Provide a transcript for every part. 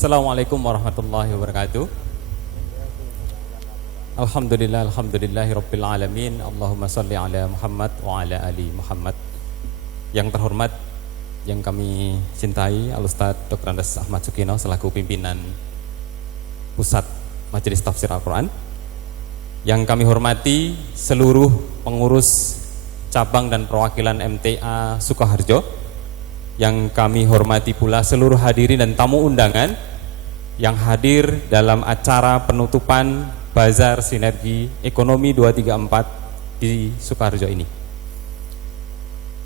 Assalamualaikum warahmatullahi wabarakatuh. Alhamdulillahirabbil alamin. Allahumma shalli ala Muhammad wa ala ali Muhammad. Yang terhormat, yang kami cintai, Al-Ustaz Dr. Andes Ahmad Sukino selaku pimpinan Pusat Majelis Tafsir Al-Quran. Yang kami hormati seluruh pengurus cabang dan perwakilan MTA Sukoharjo. Yang kami hormati pula seluruh hadirin dan tamu undangan yang hadir dalam acara penutupan Bazar Sinergi Ekonomi 234 di Sukoharjo ini.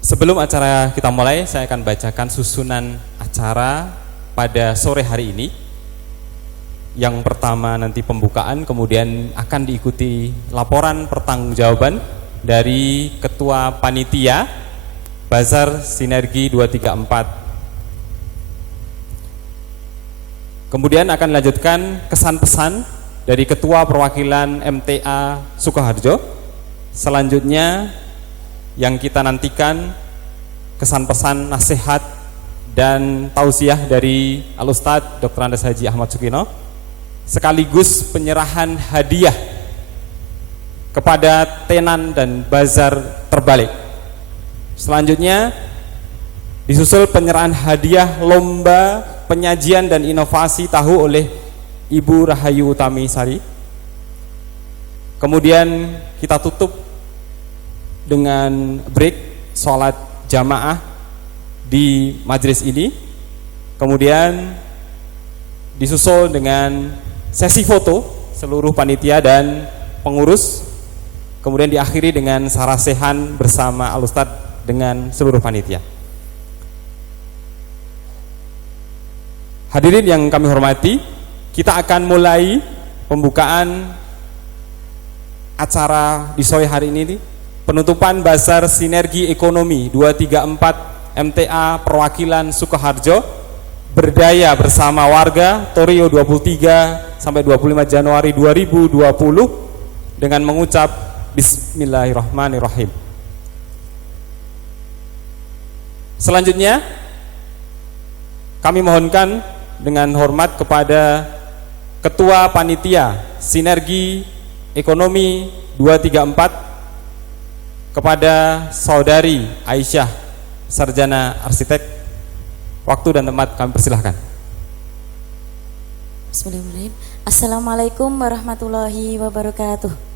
Sebelum acara kita mulai, saya akan bacakan susunan acara pada sore hari ini. Yang pertama nanti pembukaan, kemudian akan diikuti laporan pertanggungjawaban dari Ketua Panitia Bazar Sinergi 234. Kemudian akan dilanjutkan kesan-pesan dari Ketua Perwakilan MTA Sukoharjo. Selanjutnya yang kita nantikan kesan-pesan nasihat dan tausiah dari Al-Ustaz Dr. Andes Haji Ahmad Sukino, sekaligus penyerahan hadiah kepada tenan dan bazar terbalik. Selanjutnya disusul penyerahan hadiah lomba penyajian dan inovasi tahu oleh Ibu Rahayu Utami Sari. Kemudian kita tutup dengan break sholat jamaah di majelis ini. Kemudian disusul dengan sesi foto seluruh panitia dan pengurus. Kemudian diakhiri dengan sarasehan bersama Al-Ustaz dengan seluruh panitia. Hadirin yang kami hormati, kita akan mulai pembukaan acara di sore hari ini, penutupan Bazar Sinergi Ekonomi 234 MTA Perwakilan Sukoharjo, berdaya bersama warga Torio 23 sampai 25 Januari 2020 dengan mengucap Bismillahirrahmanirrahim. Selanjutnya kami mohonkan dengan hormat kepada Ketua Panitia Sinergi Ekonomi 234 kepada Saudari Aisyah, Sarjana Arsitek. Waktu dan tempat kami persilahkan. Bismillahirrahmanirrahim. Assalamualaikum warahmatullahi wabarakatuh.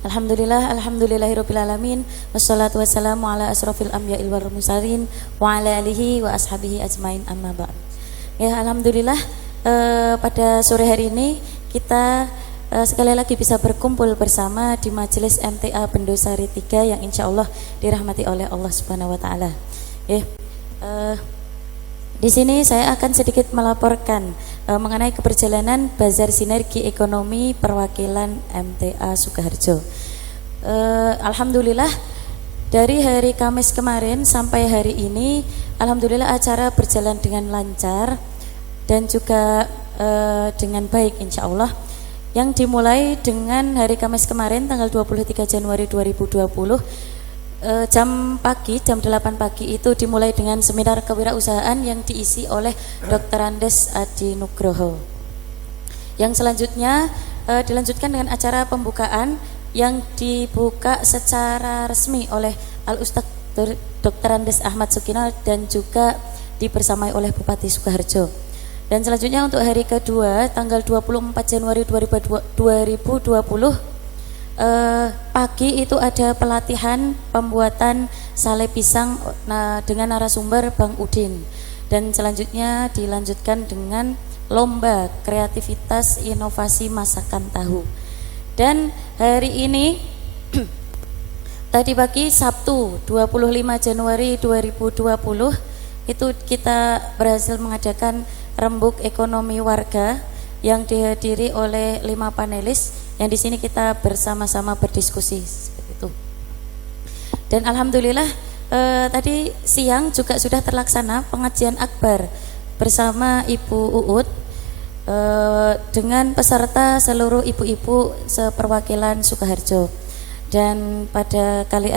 Alhamdulillahirabbil alamin, wassalatu wassalamu ala asrofil anbiya'il wal mursalin wa ala alihi wa ashabihi ajmain, amma ba'd. Ya, alhamdulillah pada sore hari ini kita sekali lagi bisa berkumpul bersama di majelis MTA Bendosari 3 yang insya Allah dirahmati oleh Allah Subhanahu wa taala. Ya, di sini saya akan sedikit melaporkan mengenai keberjalanan Bazar Sinergi Ekonomi Perwakilan MTA Sukoharjo. Alhamdulillah dari hari Kamis kemarin sampai hari ini, alhamdulillah acara berjalan dengan lancar dan juga dengan baik insya Allah. Yang dimulai dengan hari Kamis kemarin tanggal 23 Januari 2020, jam 8 pagi itu dimulai dengan seminar kewirausahaan yang diisi oleh Dr. Andes Adi Nugroho. Yang selanjutnya dilanjutkan dengan acara pembukaan yang dibuka secara resmi oleh Al-Ustaz Dr. Andes Ahmad Sukino dan juga dibersamai oleh Bupati Sukoharjo. Dan selanjutnya untuk hari kedua tanggal 24 Januari 2020 pagi itu ada pelatihan pembuatan sale pisang dengan narasumber Bang Udin. Dan selanjutnya dilanjutkan dengan lomba kreativitas inovasi masakan tahu. Dan hari ini tadi pagi Sabtu 25 Januari 2020 itu kita berhasil mengadakan rembuk ekonomi warga yang dihadiri oleh 5 panelis yang di sini kita bersama-sama berdiskusi seperti itu. Dan alhamdulillah tadi siang juga sudah terlaksana pengajian akbar bersama Ibu Uut dengan peserta seluruh ibu-ibu seperwakilan Sukoharjo. Dan pada kali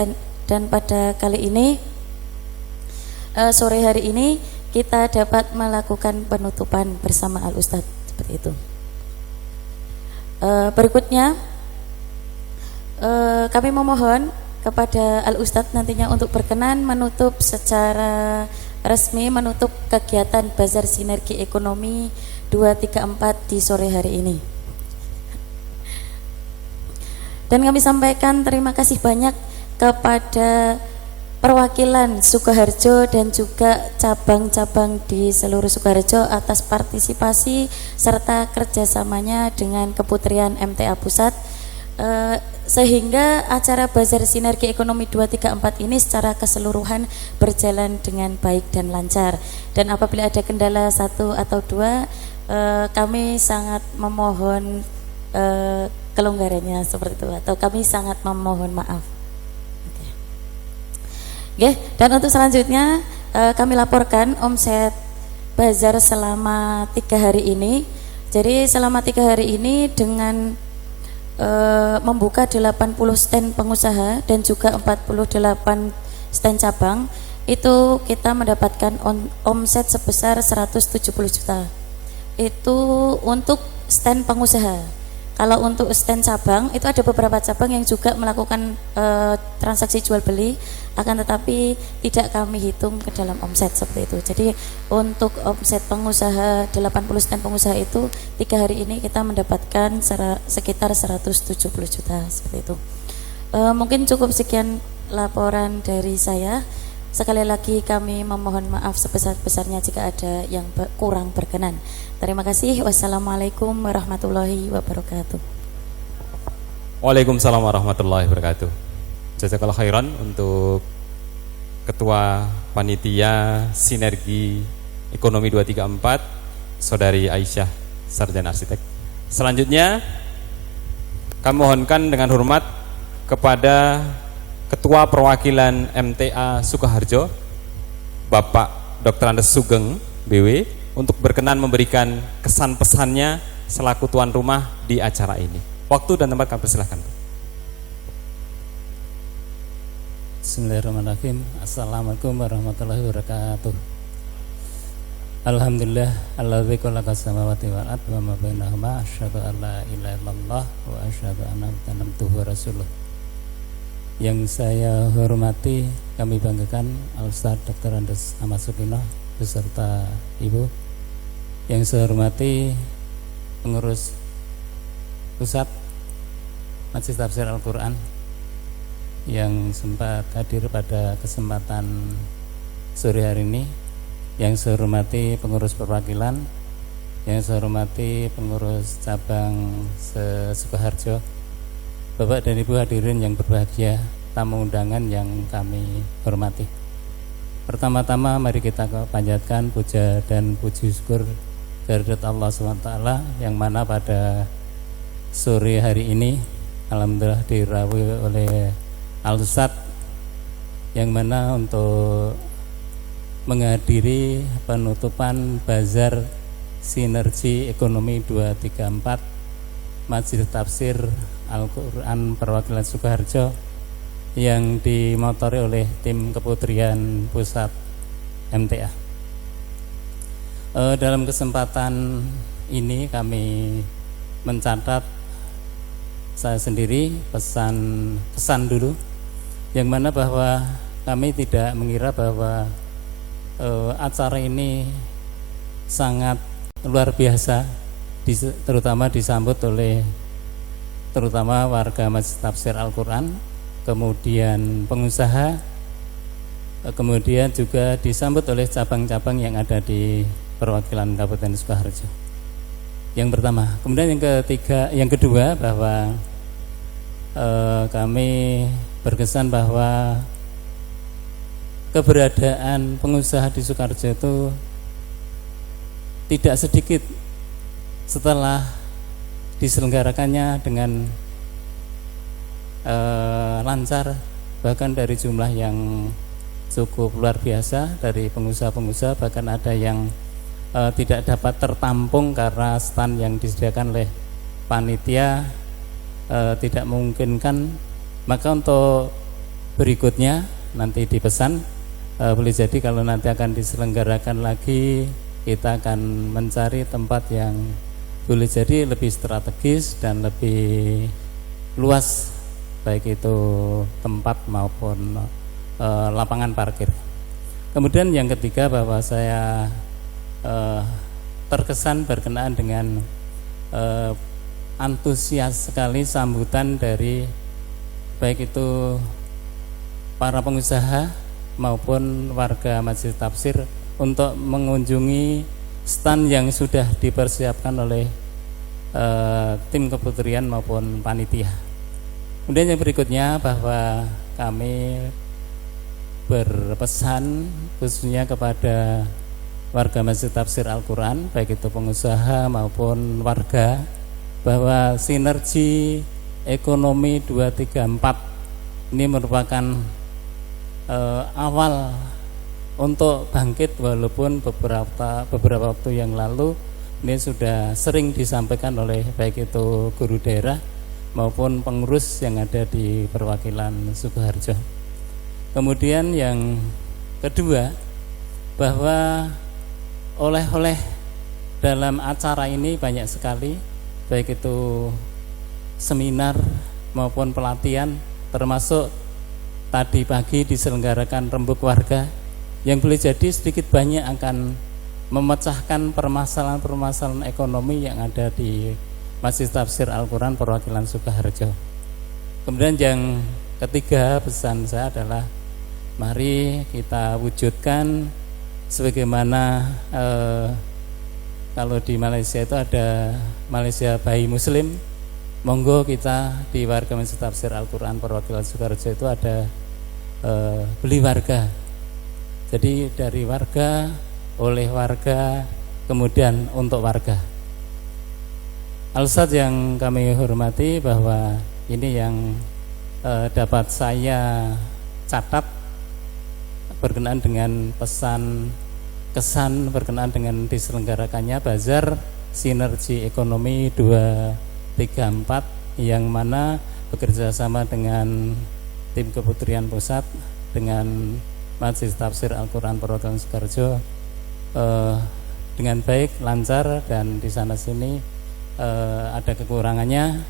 ini sore hari ini kita dapat melakukan penutupan bersama Al Ustadz seperti itu. Berikutnya kami memohon kepada Al Ustadz nantinya untuk berkenan menutup secara resmi, menutup kegiatan Bazar Sinergi Ekonomi 234 di sore hari ini. Dan kami sampaikan terima kasih banyak kepada perwakilan Sukoharjo dan juga cabang-cabang di seluruh Sukoharjo atas partisipasi serta kerjasamanya dengan Keputrian MTA Pusat, sehingga acara Bazar Sinergi Ekonomi 234 ini secara keseluruhan berjalan dengan baik dan lancar. Dan apabila ada kendala satu atau dua, kami sangat memohon kelonggarannya seperti itu, atau kami sangat memohon maaf. Oke, dan untuk selanjutnya kami laporkan omset bazar selama 3 hari ini. Jadi selama 3 hari ini dengan membuka 80 stand pengusaha dan juga 48 stand cabang, itu kita mendapatkan omset sebesar 170 juta. Itu untuk stand pengusaha. Kalau untuk stand cabang itu ada beberapa cabang yang juga melakukan transaksi jual beli, akan tetapi tidak kami hitung ke dalam omset seperti itu. Jadi untuk omset pengusaha 80 stand pengusaha itu 3 hari ini kita mendapatkan sekitar 170 juta seperti itu. Mungkin cukup sekian laporan dari saya. Sekali lagi kami memohon maaf sebesar-besarnya jika ada yang kurang berkenan. Terima kasih. Wassalamualaikum warahmatullahi wabarakatuh. Waalaikumsalam warahmatullahi wabarakatuh. Jazakallahu khairan untuk Ketua Panitia Sinergi Ekonomi 234 Saudari Aisyah Sarjana Arsitek. Selanjutnya kami mohonkan dengan hormat kepada Ketua Perwakilan MTA Sukoharjo Bapak Dr. Andes Sugeng BW untuk berkenan memberikan kesan pesannya selaku tuan rumah di acara ini. Waktu dan tempat kami persilahkan. Bismillahirrahmanirrahim. Assalamualaikum warahmatullahi wabarakatuh. Alhamdulillah alladzi khalaqa samawati wal arda wa ma bainahuma, asyhadu an la ilaha illallah wa asyhadu anna muhammadan abduhu wa rasuluh. Yang saya hormati, kami banggakan Al-Ustaz Dr. Andes Ahmad Sukino beserta Ibu. Yang saya hormati pengurus pusat Majelis Tafsir Al-Quran yang sempat hadir pada kesempatan sore hari ini. Yang saya hormati pengurus perwakilan, yang saya hormati pengurus cabang Sukoharjo, Bapak dan Ibu hadirin yang berbahagia, tamu undangan yang kami hormati. Pertama-tama mari kita panjatkan puja dan puji syukur kehadirat Allah SWT yang mana pada sore hari ini alhamdulillah dirawui oleh Al-Ustadz yang mana untuk menghadiri penutupan Bazar Sinergi Ekonomi 234 Majelis Tafsir Al-Quran Perwakilan Sukoharjo yang dimotori oleh tim Keputrian Pusat MTA. Dalam kesempatan ini kami mencatat saya sendiri pesan dulu, yang mana bahwa kami tidak mengira bahwa acara ini sangat luar biasa, terutama disambut oleh terutama warga Majelis Tafsir Al-Quran, kemudian pengusaha, kemudian juga disambut oleh cabang-cabang yang ada di perwakilan Kabupaten Sukoharjo. Yang pertama, kemudian yang kedua bahwa kami berkesan bahwa keberadaan pengusaha di Sukoharjo itu tidak sedikit setelah diselenggarakannya dengan lancar, bahkan dari jumlah yang cukup luar biasa dari pengusaha-pengusaha, bahkan ada yang tidak dapat tertampung karena stand yang disediakan oleh panitia tidak memungkinkan. Maka untuk berikutnya nanti dipesan boleh jadi kalau nanti akan diselenggarakan lagi, kita akan mencari tempat yang boleh jadi lebih strategis dan lebih luas, baik itu tempat maupun lapangan parkir. Kemudian yang ketiga, bahwa saya terkesan berkenaan dengan antusias sekali sambutan dari baik itu para pengusaha maupun warga Masjid Tafsir untuk mengunjungi stand yang sudah dipersiapkan oleh tim keputrian maupun panitia. Kemudian yang berikutnya, bahwa kami berpesan khususnya kepada warga Masjid Tafsir Al-Quran, baik itu pengusaha maupun warga, bahwa sinergi ekonomi 234 ini merupakan awal untuk bangkit, walaupun beberapa waktu yang lalu ini sudah sering disampaikan oleh baik itu guru daerah maupun pengurus yang ada di perwakilan Sukoharjo. Kemudian yang kedua, bahwa oleh-oleh dalam acara ini banyak sekali, baik itu seminar maupun pelatihan, termasuk tadi pagi diselenggarakan rembuk warga yang boleh jadi sedikit banyak akan memecahkan permasalahan-permasalahan ekonomi yang ada di Masjid Tafsir Al-Quran perwakilan Sukoharjo. Kemudian yang ketiga, pesan saya adalah mari kita wujudkan sebagaimana kalau di Malaysia itu ada Malaysia Bayi Muslim. Monggo kita di warga Masjid Tafsir Al-Quran perwakilan Sukoharjo itu ada beli warga. Jadi dari warga, oleh warga, kemudian untuk warga. Al-Ustadz yang kami hormati, bahwa ini yang dapat saya catat berkenaan dengan pesan kesan berkenaan dengan diselenggarakannya Bazar Sinergi Ekonomi 234, yang mana bekerja sama dengan tim Keputrian Pusat dengan Masjid Tafsir Al-Quran perwakilan Sukoharjo dengan baik, lancar, dan di sana sini ada kekurangannya.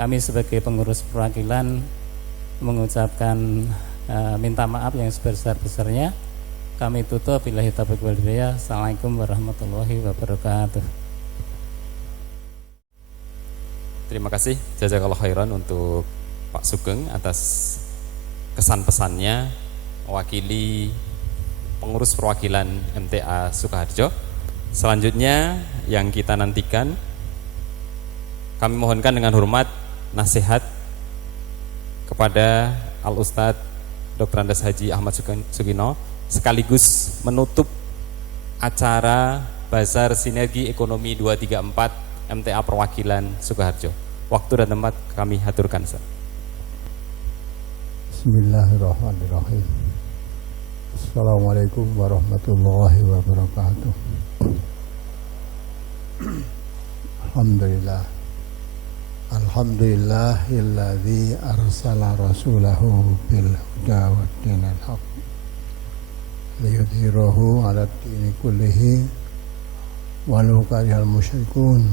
Kami sebagai pengurus perwakilan mengucapkan minta maaf yang sebesar-besarnya. Kami tutup, billahi taufiq wal hidayah. Assalamualaikum warahmatullahi wabarakatuh. Terima kasih jazakallahu khairan untuk Pak Sugeng atas kesan pesannya mewakili pengurus perwakilan MTA Sukoharjo. Selanjutnya yang kita nantikan, kami mohonkan dengan hormat nasihat kepada Al-Ustadz Dr. Andes Haji Ahmad Sugino sekaligus menutup acara Bazar Sinergi Ekonomi 234 MTA Perwakilan Sukoharjo. Waktu dan tempat kami haturkan. Bismillahirrahmanirrahim. Assalamualaikum warahmatullahi wabarakatuh. Alhamdulillah. Alhamdulillahilladzi arsala rasulahu bil huda wa dinil haq liyudhhirahu 'ala ad-dini kullihi walau karihal musyrikun.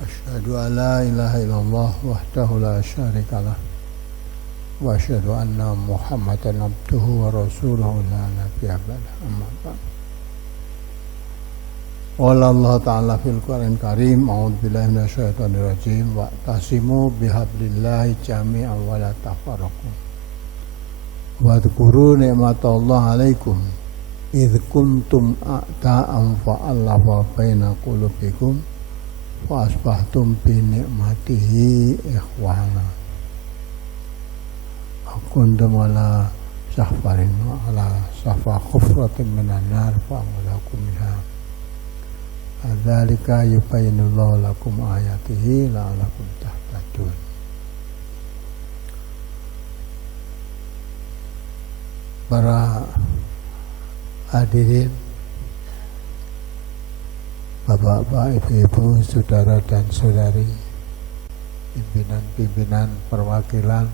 Asyhadu an la ilaha illallah wahdahu la syarikalah wa asyhadu anna Muhammadan abduhu wa rasuluhu la nabiyya ba'da. Amma ba'd. Qala Allah Ta'ala fil Qur'anil Karim, a'udzu billahi minasyaitonir rajim, wa tasimu bihablillahi jami'an wa la tafarraqu. Wa dzkuru ni'matallahi 'alaikum idz kuntum a'da'an fa'alafa baina qulubikum fa asbahtum bi ni'matihi ikhwana. Kuntum ala safarin wa ala safa khufratin minan nar fa'alakum minha. Adzalika yubayyinullahu lakum ayatihi la'allakum tahtadun. Para hadirin, bapak-bapak, ibu-ibu, saudara dan saudari, pimpinan-pimpinan perwakilan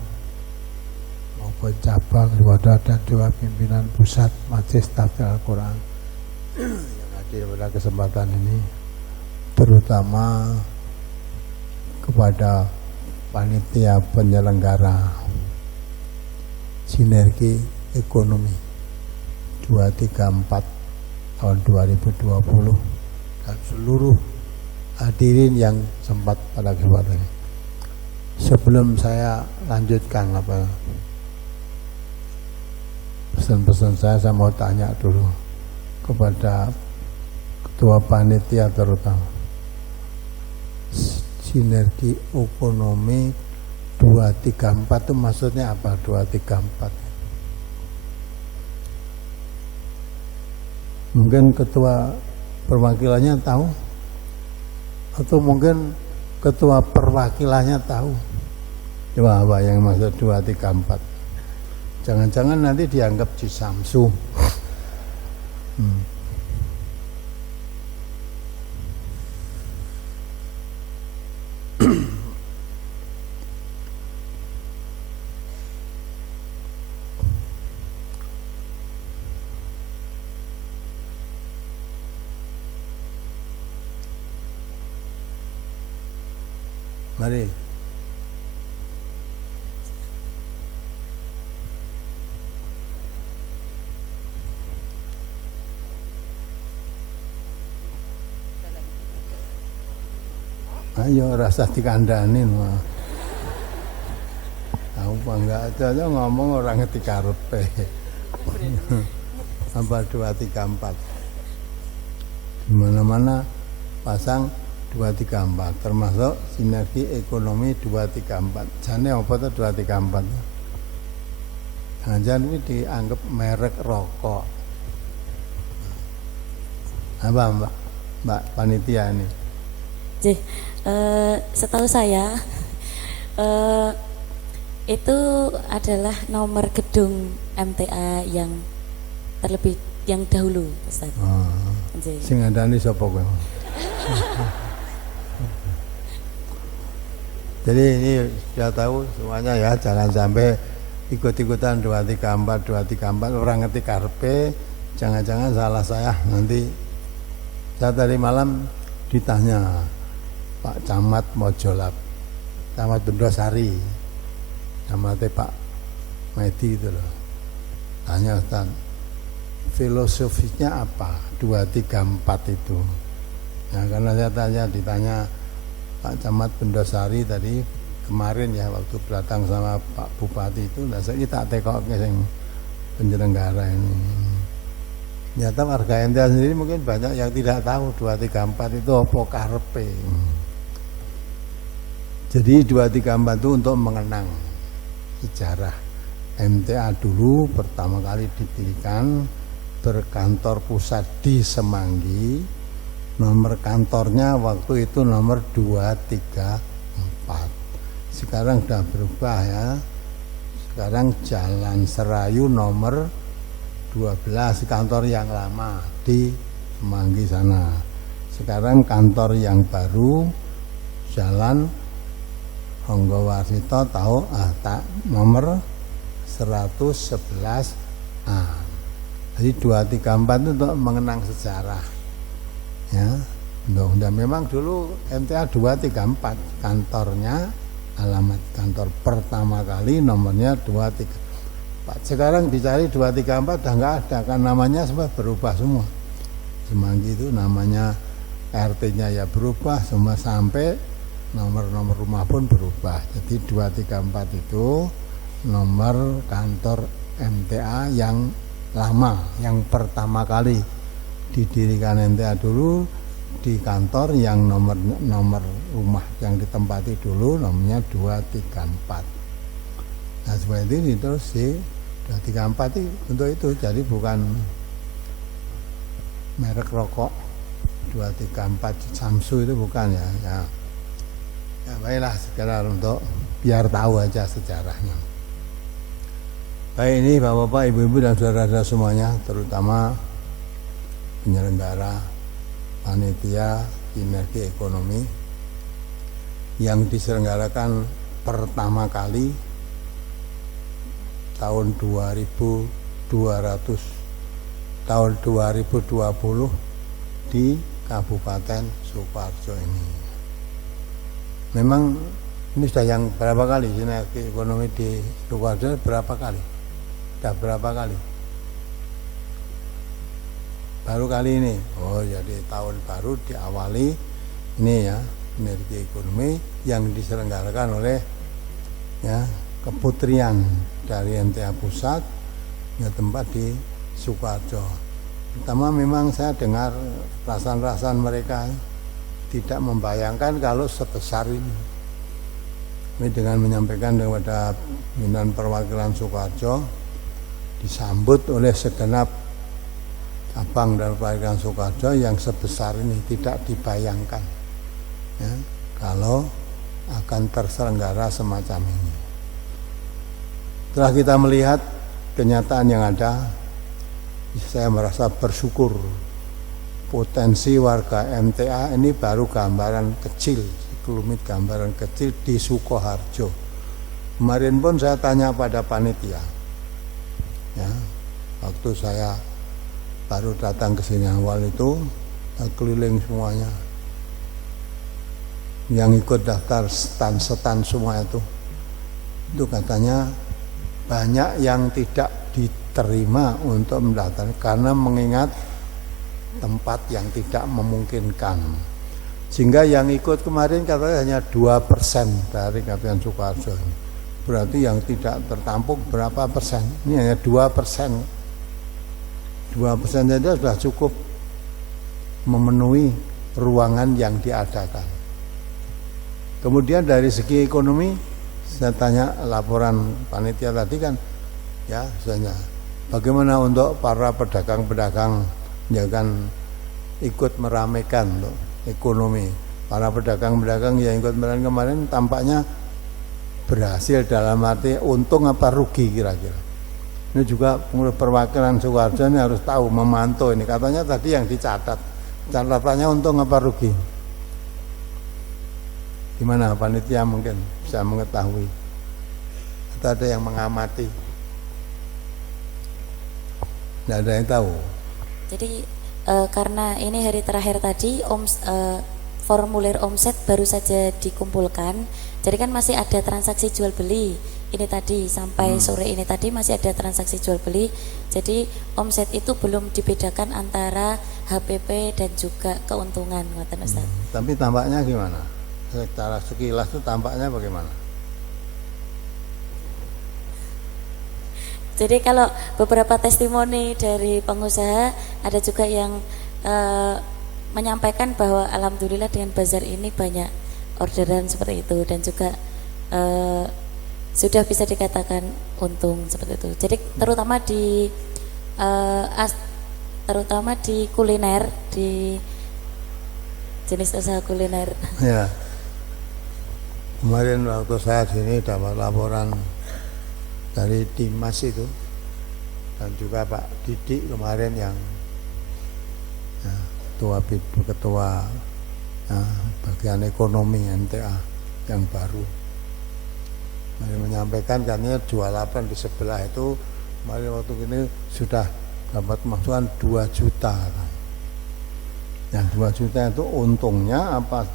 maupun cabang wadah dan Dewan Pimpinan Pusat Majelis Tahfidz Al-Quran yang hadir pada kesempatan ini, terutama kepada panitia penyelenggara Sinergi Ekonomi 234 tahun 2020 dan seluruh hadirin yang sempat pada kesempatan ini. Sebelum saya lanjutkan pesan-pesan saya mau tanya dulu kepada ketua panitia, terutama Sinergi Ekonomi 234 itu maksudnya apa? 234 mungkin ketua perwakilannya tahu, atau mungkin ketua perwakilannya tahu. Coba apa yang maksud 234? Jangan-jangan nanti dianggap Cisamsu. Mari. Ayo rasa dikandani mah. Tahu apa enggak aja ngomong orang ngerti karepe. Apa 234. Di mana-mana pasang 234, termasuk Sinergi Ekonomi 234. Jane apa tuh 234? Jangan ini dianggap merek rokok. Apa Mbak panitia ini? Setahu saya itu adalah nomor gedung MTA yang terlebih yang dahulu, Ustaz. Sing andani sapa kowe? Jadi ini sudah tahu semuanya ya, jangan sampai ikut-ikutan 234 orang ngerti karpe, jangan-jangan salah saya nanti. Saya tadi malam ditanya Pak Camat Mojolab, Camat Bendosari, camatnya Pak Medi itu loh. Tanya Ustaz, filosofinya apa 234 itu? Nah, karena saya ditanya Pak Camat Bendosari tadi kemarin ya, waktu datang sama Pak Bupati itu, nah saya tak tekoknya yang penyelenggara ini. Nyata warga NTA sendiri mungkin banyak yang tidak tahu 234 itu apa karepe. Jadi 234 itu untuk mengenang sejarah MTA dulu pertama kali didirikan, berkantor pusat di Semanggi. Nomor kantornya waktu itu nomor 234. Sekarang sudah berubah ya. Sekarang Jalan Serayu nomor 12, kantor yang lama di Semanggi sana. Sekarang kantor yang baru Jalan Honggowarsito nomor 111A. Jadi 234 itu untuk mengenang sejarah. Ya, dan memang dulu MTA 234 kantornya, alamat kantor pertama kali nomornya 234. Sekarang dicari 234 udah nggak ada, kan namanya semua berubah semua. Semanggi itu namanya, RT-nya ya berubah semua, sampai nomor-nomor rumah pun berubah. Jadi 234 itu nomor kantor MTA yang lama, yang pertama kali didirikan MTA dulu di kantor yang nomor rumah yang ditempati dulu nomornya 234. Nah seperti itu terus sih 234 untuk itu, jadi bukan merek rokok 234 Samsu itu bukan ya. Ya baiklah, sekedar untuk biar tahu aja sejarahnya. Baik, ini Bapak-bapak, Ibu-ibu dan saudara-saudara semuanya, terutama penyelenggara panitia Sinergi Ekonomi yang diselenggarakan pertama kali tahun 2020 di Kabupaten Sukoharjo ini. Memang ini sudah yang berapa kali sinergi ekonomi di Sukoharjo? Berapa kali? Sudah berapa kali? Baru kali ini. Oh, jadi tahun baru diawali ini ya, sinergi ekonomi yang diselenggarakan oleh ya Keputrian dari NTA Pusat, ya tempat di Sukoharjo. Pertama memang saya dengar rasan-rasan mereka tidak membayangkan kalau sebesar ini. Ini dengan menyampaikan kepada pimpinan perwakilan Sukoharjo, disambut oleh segenap cabang dan perwakilan Sukoharjo yang sebesar ini, tidak dibayangkan ya, kalau akan terselenggara semacam ini. Setelah kita melihat kenyataan yang ada, saya merasa bersyukur. Potensi warga MTA ini baru gambaran kecil, sekelumit gambaran kecil di Sukoharjo. Kemarin pun saya tanya pada panitia, ya, waktu saya baru datang ke sini awal itu, keliling semuanya, yang ikut daftar stan semua itu katanya banyak yang tidak diterima untuk mendaftar karena mengingat tempat yang tidak memungkinkan. Sehingga yang ikut kemarin katanya hanya 2% dari Kabupaten Sukoharjo. Berarti yang tidak tertampung berapa persen? Ini hanya 2%. 2% saja sudah cukup memenuhi ruangan yang diadakan. Kemudian dari segi ekonomi, saya tanya laporan panitia tadi kan, ya misalnya bagaimana untuk para pedagang-pedagang yang kan ikut meramaikan untuk ekonomi. Para pedagang-pedagang yang ikut meramaikan kemarin tampaknya berhasil, dalam arti untung apa rugi kira-kira. Ini juga perwakilan Sukoharjo ini harus tahu, memantau ini. Katanya tadi yang dicatat, catatannya untung apa rugi. Gimana panitia mungkin bisa mengetahui atau ada yang mengamati? Tidak ada yang tahu. Jadi karena ini hari terakhir tadi formulir omset baru saja dikumpulkan, jadi kan masih ada transaksi jual beli. Ini tadi sampai sore ini tadi masih ada transaksi jual beli. Jadi omset itu belum dibedakan antara HPP dan juga keuntungan, Ustaz. Tapi tampaknya gimana? Secara sekilas itu tampaknya bagaimana? Jadi kalau beberapa testimoni dari pengusaha, ada juga yang menyampaikan bahwa alhamdulillah dengan bazar ini banyak orderan seperti itu, dan juga sudah bisa dikatakan untung seperti itu. Jadi terutama di kuliner, di jenis usaha kuliner. Ya. Kemarin waktu saya sini dapat laporan dari Dimas itu, dan juga Pak Didik kemarin yang ya, ketua ya, bagian ekonomi NTA yang baru. Mari menyampaikan katanya jualan di sebelah itu kemarin waktu ini sudah dapat masukan 2 juta. Yang 2 juta itu untungnya apa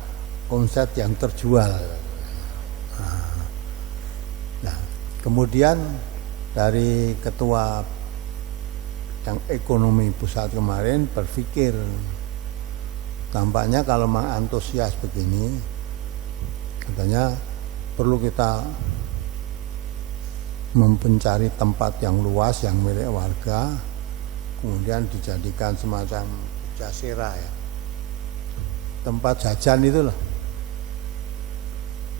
omset yang terjual. Nah, kemudian dari ketua yang ekonomi pusat kemarin berpikir, tampaknya kalau memang antusias begini, katanya perlu kita mencari tempat yang luas yang milik warga, kemudian dijadikan semacam jasera ya, tempat jajan itulah.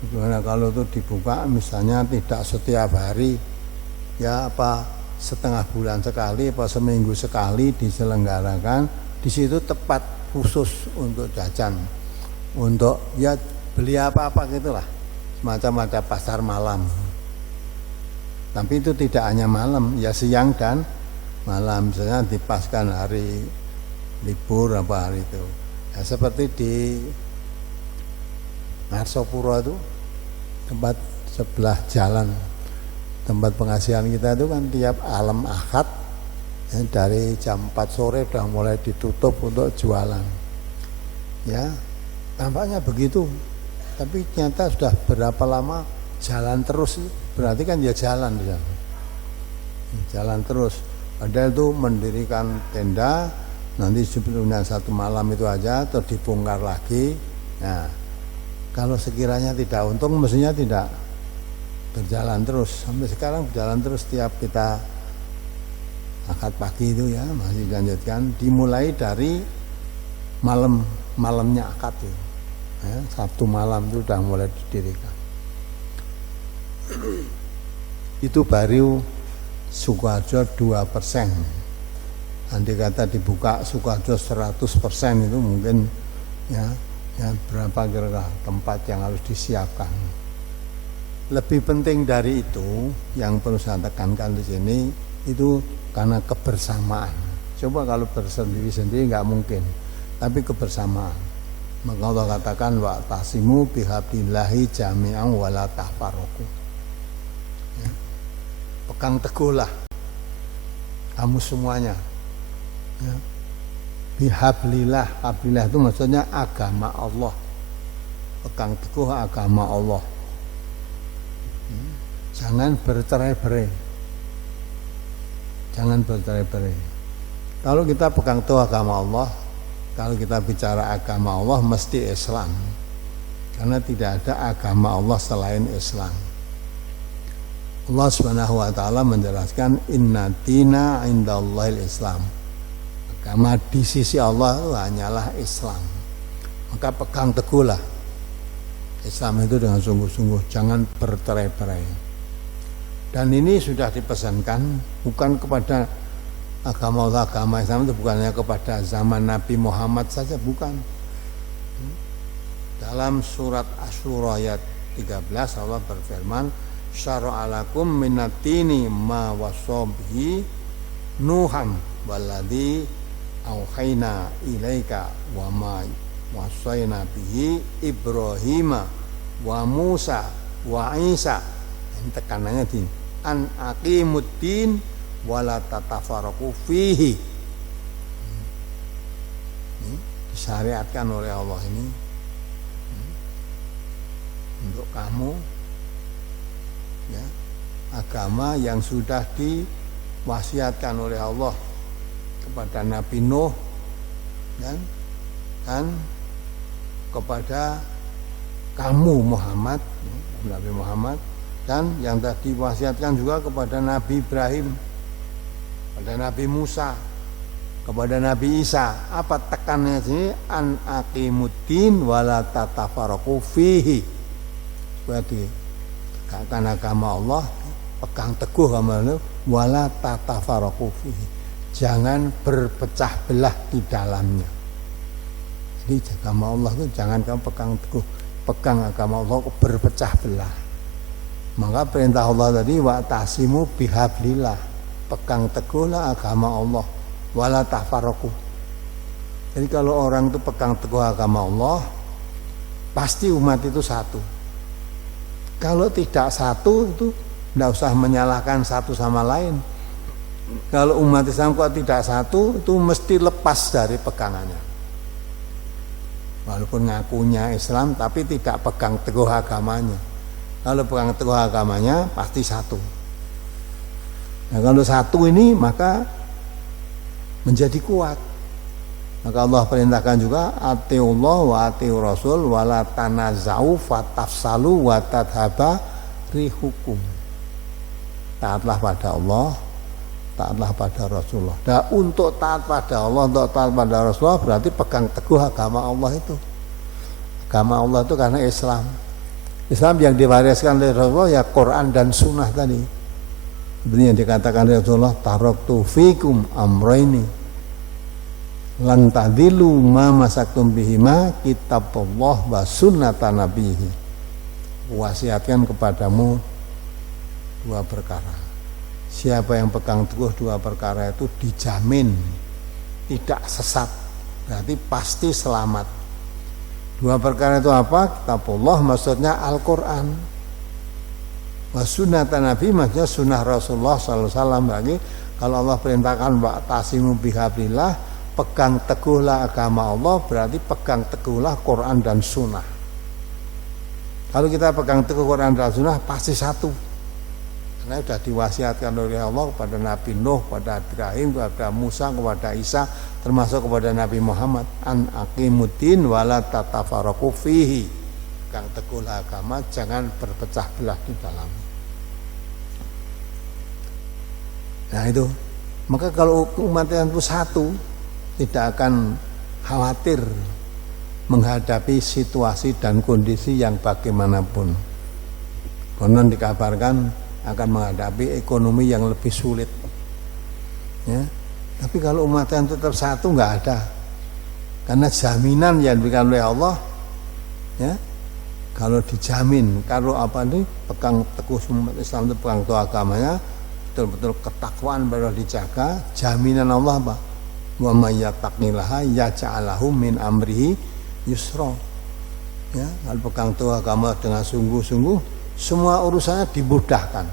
Gimana kalau itu dibuka misalnya tidak setiap hari, ya apa setengah bulan sekali, apa seminggu sekali diselenggarakan. Di situ tepat khusus untuk jajan, untuk ya beli apa-apa gitulah, semacam ada pasar malam. Tapi itu tidak hanya malam, ya siang dan malam, misalnya dipaskan hari libur apa hari itu. Ya seperti di Ngarsopuro itu, tempat sebelah jalan tempat pengasihan kita itu kan tiap alam Ahad ya, dari jam 4 sore sudah mulai ditutup untuk jualan. Ya, tampaknya begitu. Tapi ternyata sudah berapa lama jalan terus, berarti kan ya jalan di sana. Jalan terus. Padahal itu mendirikan tenda, nanti sebelumnya 1 malam itu aja terus dibongkar lagi. Nah, kalau sekiranya tidak untung mestinya tidak berjalan terus. Sampai sekarang berjalan terus tiap kita akad pagi itu ya masih dilanjutkan, dimulai dari malamnya akad itu. Ya, Sabtu malam itu sudah mulai didirikan. Itu baru Sukoharjo 2%. Andai kata dibuka Sukoharjo 100% itu mungkin ya berapa kira-kira tempat yang harus disiapkan. Lebih penting dari itu yang perlu saya tekankan di sini itu karena kebersamaan. Coba kalau bersendiri-sendiri nggak mungkin, tapi kebersamaan. Maka Allah katakan wa'tasimu bihablillahi jami'an wala tafarraqu. Ya. Pegang teguhlah kamu semuanya. Ya. Bihablillah, hablillah itu maksudnya agama Allah. Pegang teguh agama Allah. Jangan bercerai-berai. Jangan bercerai-berai. Kalau kita pegang teguh agama Allah, kalau kita bicara agama Allah mesti Islam. Karena tidak ada agama Allah selain Islam. Allah Subhanahu wa taala menjelaskan inna dina indallahil Islam. Agama di sisi Allah itu hanyalah Islam. Maka pegang teguhlah Islam itu dengan sungguh-sungguh, jangan bercerai-berai. Dan ini sudah dipesankan bukan kepada agama Allah, agama Islam itu bukan hanya kepada zaman Nabi Muhammad saja, bukan. Dalam surat Asy-Syura ayat 13 Allah berfirman, syara'alakum minatini ma wasabihi Nuhan walladzi auhayna ilaika wa ma wasayna bihi Ibrahima wa Musa wa Isa. Ini tekanannya di an aqimuddin wala tatafarraqu fihi. Disyariatkan oleh Allah ini untuk kamu ya, agama yang sudah diwasiatkan oleh Allah kepada Nabi Nuh dan kepada kamu Muhammad, Nabi Muhammad, dan yang tadi diwasiatkan juga kepada Nabi Ibrahim, kepada Nabi Musa, kepada Nabi Isa. Apa tekannya sini? An aqimuddin wala tatafarraqu fihi. Berarti tegakkan agama Allah, pegang teguh agama Allah, wala tatafarraqu fihi. Jangan berpecah belah di dalamnya. Jadi agama Allah itu jangan kamu pegang teguh, pegang agama Allah berpecah belah. Maka perintah Allah tadi wa'tasimu bihablillah, pegang teguhlah agama Allah, wala tafarraqu. Jadi kalau orang itu pegang teguh agama Allah, pasti umat itu satu. Kalau tidak satu itu tidak usah menyalahkan satu sama lain. Kalau umat Islam kok tidak satu, itu mesti lepas dari pegangannya. Walaupun ngakunya Islam tapi tidak pegang teguh agamanya. Kalau pegang teguh agamanya pasti satu. Nah, kalau satu ini maka menjadi kuat. Maka Allah perintahkan juga atiullah wa atiur rasul wala tanazau fatafsalu wa tadhaba rihukum. Taatlah pada Allah, taatlah pada Rasulullah. Dan untuk taat pada Allah, untuk taat pada Rasulullah berarti pegang teguh agama Allah itu. Agama Allah itu karena Islam. Islam yang diwariskan oleh Rasulullah ya Quran dan Sunnah tadi. Sebenarnya dikatakan Rasulullah taraktu fikum amraini lan tadilu ma masaktum bihima kitabullah wa sunnatan nabihi. Wasiatkan kepadamu dua perkara. Siapa yang pegang teguh dua perkara itu dijamin tidak sesat, berarti pasti selamat. Dua perkara itu apa? Kitabullah maksudnya Al-Quran. Wasunnatan Nabi maksudnya sunnah Rasulullah sallallahu alaihi wasallam. Lagi kalau Allah perintahkan wa'tasimu bihablillah, pegang teguhlah agama Allah, berarti pegang teguhlah Quran dan sunnah. Kalau kita pegang teguh Quran dan sunnah pasti satu. Karena sudah diwasiatkan oleh Allah kepada Nabi Nuh, kepada Ibrahim, kepada Musa, kepada Isa, termasuk kepada Nabi Muhammad, an aqimuddin wala tatafarraqu fihi. Pegang teguhlah agama, jangan berpecah belah di dalam. Nah itu, maka kalau umat itu satu, tidak akan khawatir menghadapi situasi dan kondisi yang bagaimanapun. Konon dikabarkan akan menghadapi ekonomi yang lebih sulit. Ya, tapi kalau umat yang tetap satu nggak ada, karena jaminan yang diberikan oleh Allah. Ya, kalau dijamin, kalau apa nih pegang teguh umat Islam itu pegang teguh agamanya, betul-betul ketakwaan baru dijaga, jaminan Allah apa? Wa may yattaqillaha yaj'alhu min amrihi yusra. Ya, kalau pegang teguh agama dengan sungguh-sungguh, semua urusannya dimudahkan.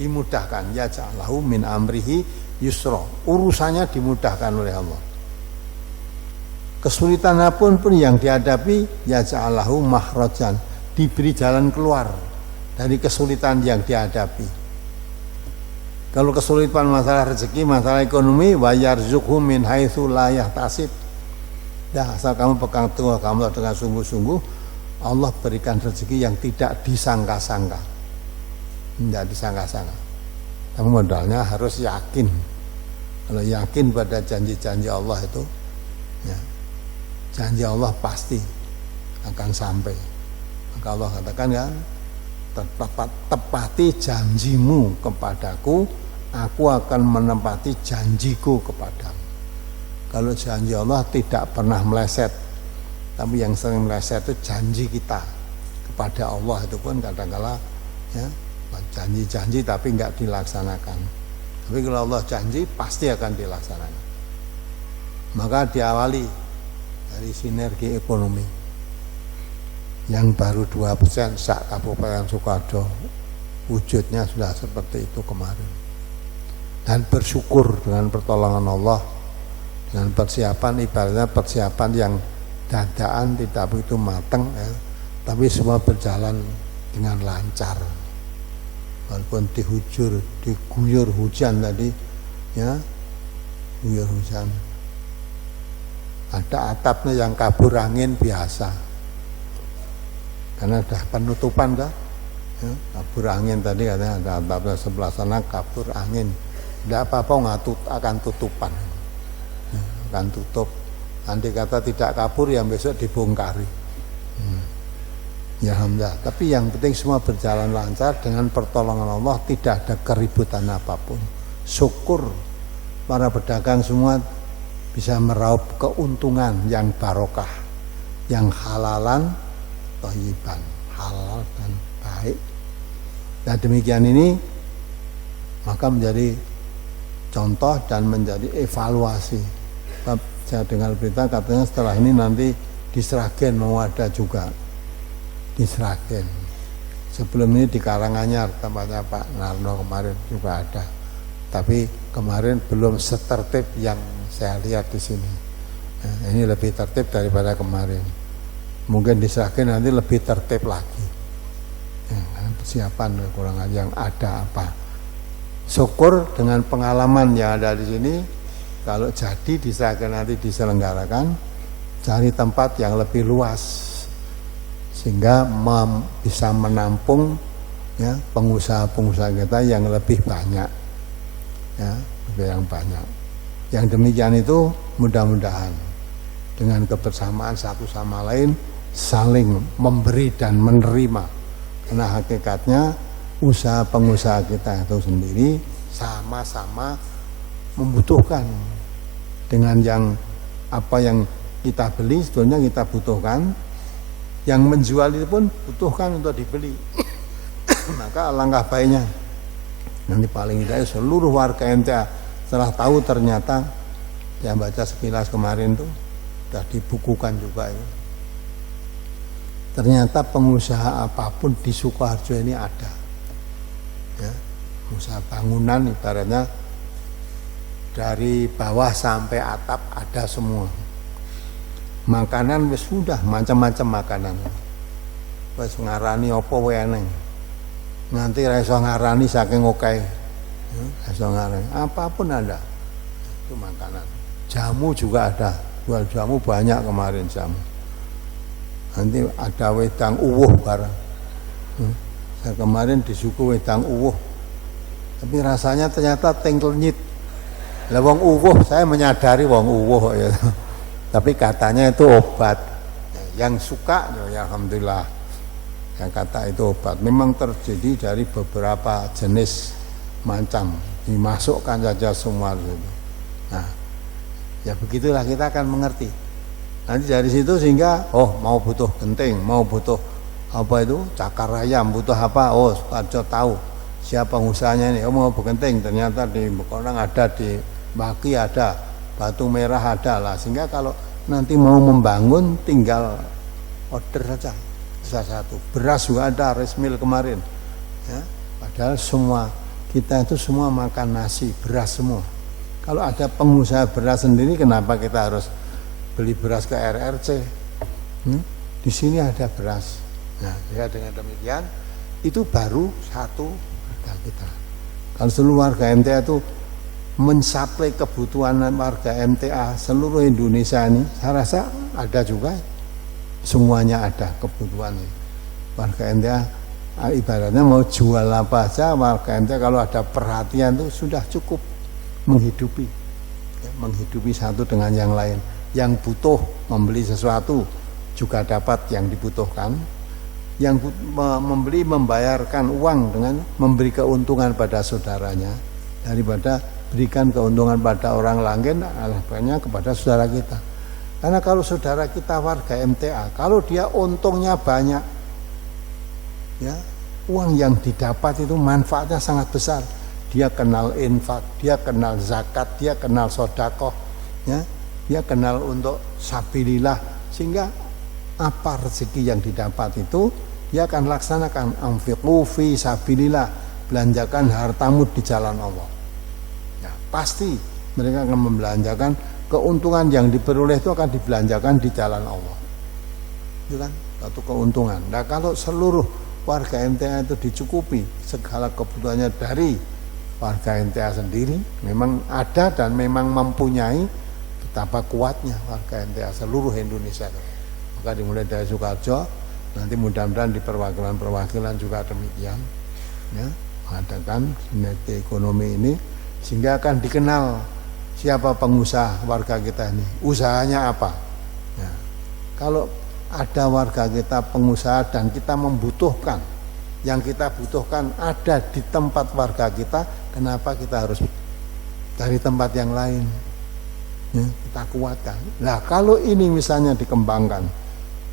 Dimudahkan, yaj'alhu min amrihi yusra. Urusannya dimudahkan oleh Allah. Kesulitan apapun yang dihadapi, yaj'alhu makhrajan, diberi jalan keluar dari kesulitan yang dihadapi. Kalau kesulitan masalah rezeki, masalah ekonomi, wa yarzuqhu min haitsu la yahtasib. Dah, asal kamu pegang teguh kamu dengan sungguh-sungguh, Allah berikan rezeki yang tidak disangka-sangka. Tidak disangka-sangka. Tapi modalnya harus yakin. Kalau yakin pada janji-janji Allah itu, ya, janji Allah pasti akan sampai. Maka Allah katakan kan, tepati janjimu kepadaku, aku akan menepati janjiku kepadamu. Kalau janji Allah tidak pernah meleset, tapi yang sering meleset itu janji kita kepada Allah. Itu pun kadang-kala ya, janji-janji tapi enggak dilaksanakan. Tapi kalau Allah janji pasti akan dilaksanakan. Maka diawali dari sinergi ekonomi yang baru 2% sak Kabupaten Sukoharjo, wujudnya sudah seperti itu kemarin. Dan bersyukur dengan pertolongan Allah, dengan persiapan, ibaratnya persiapan yang dadaan, tidak begitu matang, ya, tapi semua berjalan dengan lancar. Walaupun diguyur hujan tadi, ya, guyur hujan. Ada atapnya yang kabur angin biasa, karena sudah penutupan dah, ya, kabur angin tadi katanya ada atapnya sebelah sana kabur angin. Tidak apa-apa akan tutupan, ya, akan tutup. Andai kata tidak kabur yang besok dibongkari. Ya alhamdulillah. Tapi yang penting semua berjalan lancar dengan pertolongan Allah, tidak ada keributan apapun. Syukur para pedagang semua bisa meraup keuntungan yang barokah, yang halalan, thayyiban, halal dan baik. Nah demikian ini maka menjadi contoh dan menjadi evaluasi. Saya dengar berita katanya setelah ini nanti di Sragen mau ada juga, di Sragen. Sebelum ini di Karanganyar tempatnya Pak Narno kemarin juga ada, tapi kemarin belum setertib yang saya lihat di sini. Nah, ini lebih tertib daripada kemarin. Mungkin di Sragen nanti lebih tertib lagi. Ya, persiapan kekurangan yang ada apa. Syukur dengan pengalaman yang ada di sini. Kalau jadi di Sragen nanti diselenggarakan, cari tempat yang lebih luas sehingga bisa menampung ya pengusaha-pengusaha kita yang lebih banyak, ya lebih yang banyak. Yang demikian itu mudah-mudahan dengan kebersamaan satu sama lain saling memberi dan menerima, karena hakikatnya usaha pengusaha kita itu sendiri sama-sama membutuhkan. Dengan yang apa yang kita beli sebetulnya kita butuhkan, yang menjual itu pun butuhkan untuk dibeli. Maka alangkah baiknya nanti paling tidak seluruh warga NTA setelah tahu ternyata yang baca sekilas kemarin itu sudah dibukukan juga ya. Ternyata pengusaha apapun di Sukoharjo ini ada. Ya, pengusaha bangunan ibaratnya dari bawah sampai atap ada semua. Makanan wis sudah macam-macam makanan. Wis ngarani apa wae eneng. Nanti ra iso ngarani saking oke. Ra iso ngarani. Apapun ada. Itu makanan. Jamu juga ada. Jual jamu banyak kemarin jamu. Nanti ada wedang uwuh barang. Saya kemarin disuku wedang uwuh. Tapi rasanya ternyata tengkelnyit. Lah wong uwuh, saya menyadari wong uwuh ya. Tapi katanya itu obat. Yang suka ya alhamdulillah. Yang kata itu obat. Memang terjadi dari beberapa jenis macam. Dimasukkan saja semua gitu. Nah, ya begitulah kita akan mengerti. Nanti dari situ sehingga mau butuh genting, mau butuh apa itu cakar ayam, butuh apa, Sukarjo tahu siapa usahanya ini. Mau genting, ternyata di Bekonang ada, di Baki ada, Batu Merah ada lah. Sehingga kalau nanti mau membangun tinggal order saja satu. Beras juga ada, resmil kemarin. Ya, padahal semua kita itu semua makan nasi, beras semua. Kalau ada pengusaha beras sendiri, kenapa kita harus beli beras ke RRC? Di sini ada beras. Nah, ya dengan demikian itu baru satu warga kita. Kalau seluruh warga MTA itu mensuplai kebutuhan warga MTA seluruh Indonesia ini, saya rasa ada juga, semuanya ada kebutuhan ini. Warga MTA ibaratnya mau jual apa aja, warga MTA kalau ada perhatian itu sudah cukup menghidupi satu dengan yang lain. Yang butuh membeli sesuatu juga dapat yang dibutuhkan. Yang membeli membayarkan uang dengan memberi keuntungan pada saudaranya, daripada berikan keuntungan pada orang lain alahnya kepada saudara kita. Karena kalau saudara kita warga MTA, kalau dia untungnya banyak, ya uang yang didapat itu manfaatnya sangat besar. Dia kenal infak, dia kenal zakat, dia kenal sedekah, ya, dia kenal untuk sabilillah, sehingga apa rezeki yang didapat itu dia akan laksanakan. Anfiqu fi sabilillah, belanjakan hartamu di jalan Allah. Ya, pasti mereka akan membelanjakan keuntungan yang diperoleh itu akan dibelanjakan di jalan Allah. Itu kan satu keuntungan. Nah, kalau seluruh warga MTA itu dicukupi segala kebutuhannya dari warga MTA sendiri, memang ada dan memang mempunyai, betapa kuatnya warga MTA seluruh Indonesia. Maka dimulai dari Sukarjo, nanti mudah-mudahan di perwakilan-perwakilan juga demikian, ya, mengadakan sinergi ekonomi ini sehingga akan dikenal siapa pengusaha warga kita ini, usahanya apa. Ya, kalau ada warga kita pengusaha dan kita membutuhkan, yang kita butuhkan ada di tempat warga kita, kenapa kita harus dari tempat yang lain? Ya, kita kuatkan. Nah, kalau ini misalnya dikembangkan,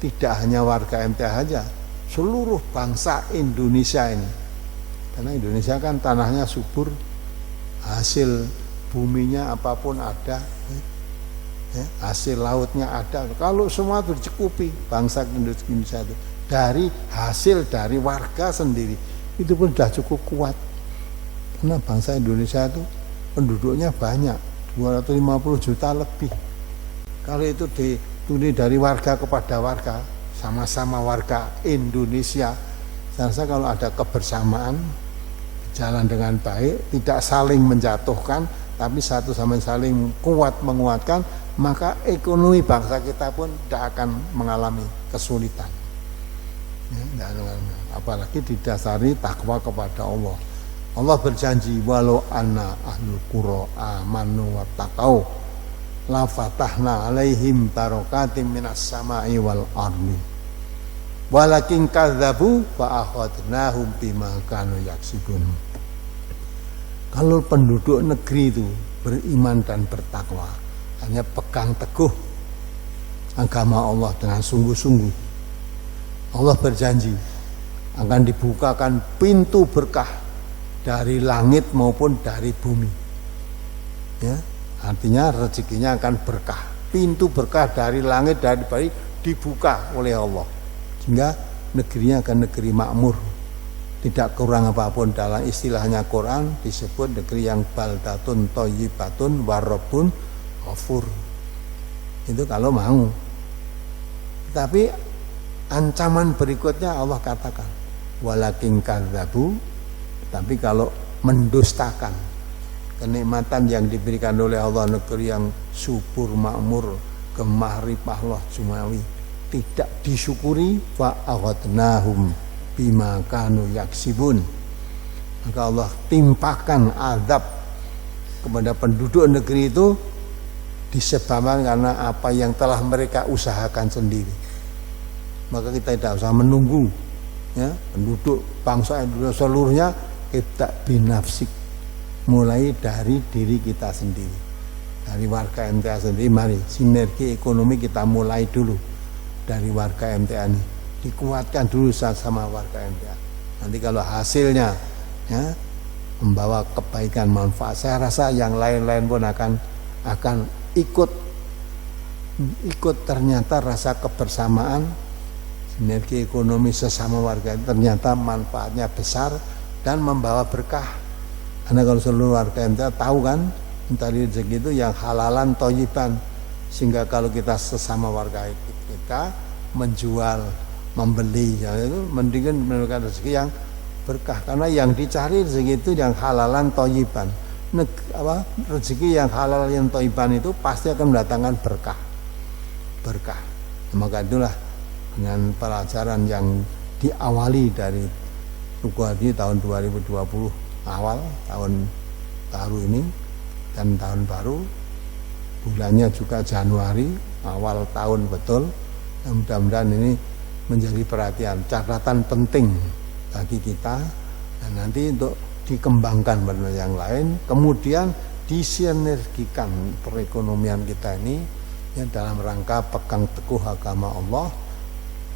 tidak hanya warga MTA saja, seluruh bangsa Indonesia ini, karena Indonesia kan tanahnya subur, hasil buminya apapun ada, ya, hasil lautnya ada. Kalau semua itu dicukupi bangsa Indonesia itu dari hasil dari warga sendiri, itu pun sudah cukup kuat. Karena bangsa Indonesia itu penduduknya banyak, 250 juta lebih. Kalau itu dituni dari warga kepada warga, sama-sama warga Indonesia, saya rasa kalau ada kebersamaan, jalan dengan baik, tidak saling menjatuhkan, tapi satu sama saling kuat menguatkan, maka ekonomi bangsa kita pun tidak akan mengalami kesulitan. Ya, apalagi didasari takwa kepada Allah. Allah berjanji, walau anna ahlul qura amanu wattaqau la fatahna alaihim barakatim minas sama'i wal ardi walakin kadzabu fa akhadnahum bima kanu yaksibun. Kalau penduduk negeri itu beriman dan bertakwa, hanya pegang teguh agama Allah dengan sungguh-sungguh, Allah berjanji akan dibukakan pintu berkah dari langit maupun dari bumi. Ya, artinya rezekinya akan berkah. Pintu berkah dari langit dari bumi dibuka oleh Allah, sehingga negerinya akan negeri makmur, tidak kurang apapun. Dalam istilahnya Quran disebut negeri yang baldatun thayyibatun warabun ghafur. Itu kalau mau. Tapi ancaman berikutnya Allah katakan walakin kadzabu, tapi kalau mendustakan kenikmatan yang diberikan oleh Allah, negeri yang subur makmur gemah ripah Allah jumawi, tidak disyukuri, fa aghadnahum bima kanu yaksibun, maka Allah timpakan azab kepada penduduk negeri itu disebabkan karena apa yang telah mereka usahakan sendiri. Maka kita tidak usah menunggu ya, penduduk bangsa Indonesia seluruhnya, kita binafsik, mulai dari diri kita sendiri, dari warga MTA sendiri. Mari sinergi ekonomi kita mulai dulu dari warga MTA ini, dikuatkan dulu sama warga MTA. Nanti kalau hasilnya ya, membawa kebaikan manfaat, saya rasa yang lain-lain pun akan ikut ternyata rasa kebersamaan, sinergi ekonomi sesama warga ternyata manfaatnya besar dan membawa berkah. Karena kalau seluruh warga MTA tahu kan, tadi rezeki itu yang halalan thayyiban, sehingga kalau kita sesama warga kita menjual, membeli, ya itu mendingan mendapatkan rezeki yang berkah, karena yang dicari rezeki itu yang halalan thayyiban. Rezeki yang halal yang thayyiban itu pasti akan mendatangkan berkah. Maka itulah dengan pelajaran yang diawali dari Ruku Haji tahun 2020 awal tahun baru ini, dan tahun baru bulannya juga Januari awal tahun betul. Mudah-mudahan ini menjadi perhatian, catatan penting bagi kita, dan nanti untuk dikembangkan pada yang lain, kemudian disinergikan perekonomian kita ini ya, dalam rangka pegang teguh agama Allah,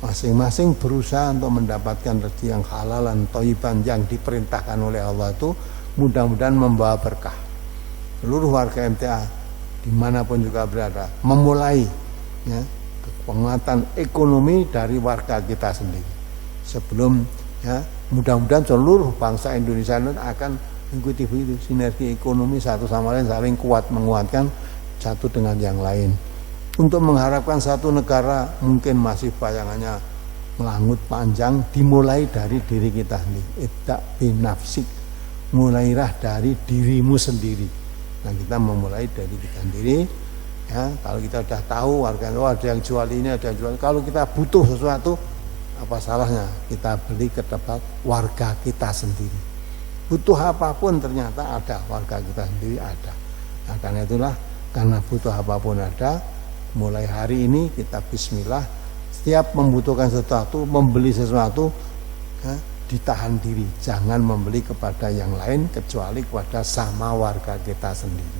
masing-masing berusaha untuk mendapatkan rezeki yang halal dan thayyiban yang diperintahkan oleh Allah itu mudah-mudahan membawa berkah. Seluruh warga MTA dimanapun juga berada memulai ya, penguatan ekonomi dari warga kita sendiri. Sebelum ya, mudah-mudahan seluruh bangsa Indonesia akan mengikuti begitu, sinergi ekonomi satu sama lain saling kuat menguatkan satu dengan yang lain. Untuk mengharapkan satu negara mungkin masih bayangannya melangut panjang, dimulai dari diri kita sendiri. Ibda binafsik, mulailah dari dirimu sendiri. Nah, kita memulai dari kita sendiri. Ya, kalau kita sudah tahu warga ada yang jual ini, ada yang jual, kalau kita butuh sesuatu, apa salahnya kita beli ke tempat warga kita sendiri. Butuh apapun ternyata ada, warga kita sendiri ada. Nah, karena itulah, karena butuh apapun ada, mulai hari ini kita bismillah, setiap membutuhkan sesuatu, membeli sesuatu ya, ditahan diri, jangan membeli kepada yang lain kecuali kepada sama warga kita sendiri.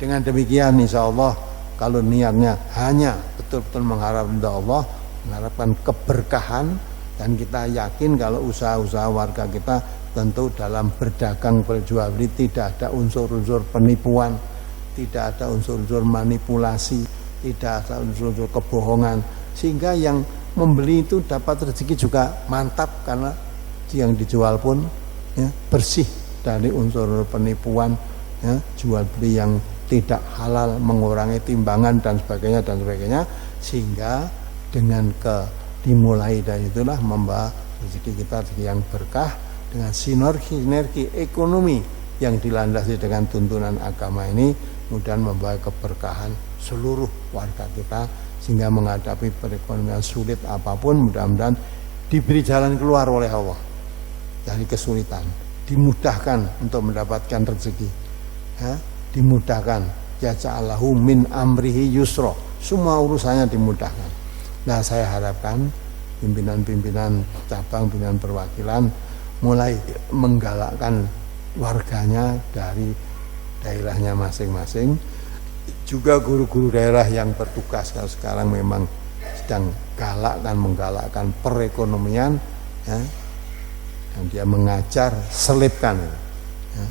Dengan demikian insya Allah, kalau niatnya hanya betul-betul mengharapkan Allah, mengharapkan keberkahan, dan kita yakin kalau usaha-usaha warga kita tentu dalam berdagang berjual beli tidak ada unsur-unsur penipuan, tidak ada unsur-unsur manipulasi, tidak ada unsur-unsur kebohongan, sehingga yang membeli itu dapat rezeki juga mantap, karena yang dijual pun ya, bersih dari unsur penipuan ya, jual beli yang tidak halal, mengurangi timbangan dan sebagainya, sehingga dengan dimulai dari itulah membawa rezeki kita yang berkah dengan sinergi ekonomi yang dilandasi dengan tuntunan agama ini, mudah-mudahan membawa keberkahan seluruh warga kita, sehingga menghadapi perekonomian sulit apapun mudah-mudahan diberi jalan keluar oleh Allah dari kesulitan, dimudahkan untuk mendapatkan rezeki ya, dimudahkan, ya ja'alahu min amrihi yusra, semua urusannya dimudahkan. Nah, saya harapkan pimpinan-pimpinan cabang, pimpinan perwakilan mulai menggalakkan warganya dari daerahnya masing-masing, juga guru-guru daerah yang bertugas kalau sekarang memang sedang menggalakkan perekonomian ya, dan dia mengajar, selipkan ya,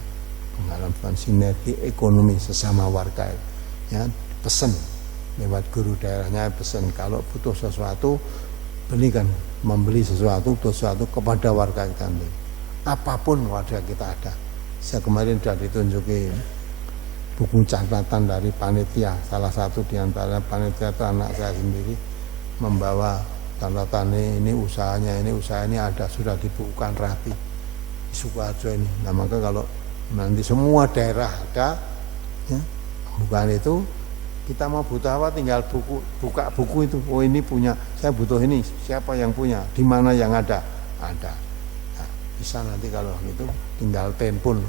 menggalakkan sinergi ekonomi sesama warga ya, pesan lewat guru daerahnya, pesan kalau butuh sesuatu belikan, membeli sesuatu kepada warga kita sendiri. apapun warga kita ada. Saya kemarin sudah ditunjuki buku catatan dari panitia, salah satu di antara panitia itu anak saya sendiri membawa catatan ini usahanya, ini usaha ini ada, sudah dibukukan rapi di Sukoharjo ini. Nah maka kalau nanti semua daerah ada ya, bukan itu, kita mau butuh apa tinggal buka buku itu, oh ini punya, saya butuh ini, siapa yang punya, di mana yang ada. Nah, bisa nanti kalau itu tinggal telepon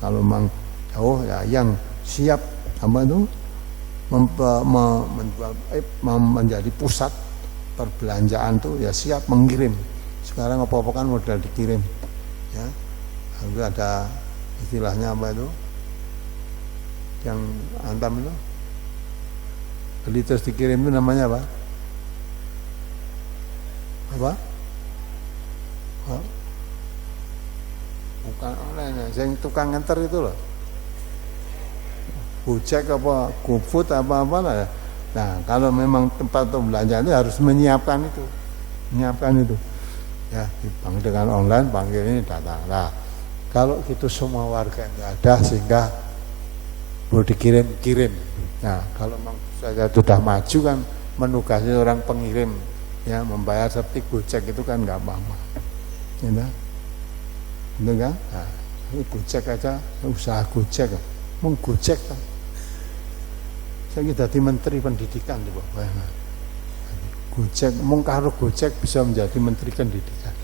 kalau memang jauh ya yang siap apa itu menjadi pusat perbelanjaan tuh ya siap mengirim. Sekarang apa-apa kan modal dikirim ya. Lalu ada istilahnya apa itu yang antam itu beli terus dikirim itu namanya apa? Bukan online, yang tukang nganter itu loh, Gojek apa GoFood apa lah. Nah kalau memang tempat belanja itu harus menyiapkan itu ya, dengan online panggil ini datang. Nah kalau gitu semua warga yang ada sehingga boleh dikirim. Nah kalau memang saya sudah maju kan menugasi orang pengirim ya, membayar seperti Gojek itu kan nggak apa-apa ya, betul kan? Nah, Gojek aja, usaha Gojek mau Gojek kan, saya jadi menteri pendidikan di bawah Gojek, mau karo Gojek bisa menjadi menteri pendidikan.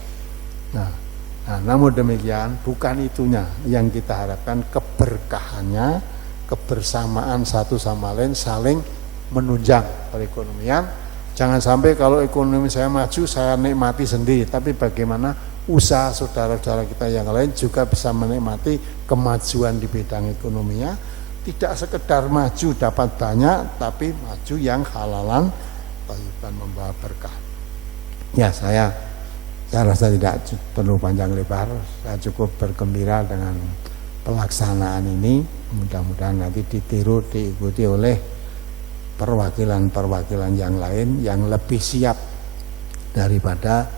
Nah namun demikian bukan itunya yang kita harapkan, keberkahannya, kebersamaan satu sama lain, saling menunjang perekonomian. Jangan sampai kalau ekonomi saya maju saya nikmati sendiri, tapi bagaimana usaha saudara-saudara kita yang lain juga bisa menikmati kemajuan di bidang ekonominya, tidak sekedar maju dapat banyak, tapi maju yang halalan thayyiban, membawa berkah. Ya saya rasa tidak perlu panjang lebar, saya cukup bergembira dengan pelaksanaan ini. Mudah-mudahan nanti ditiru, diikuti oleh perwakilan-perwakilan yang lain yang lebih siap daripada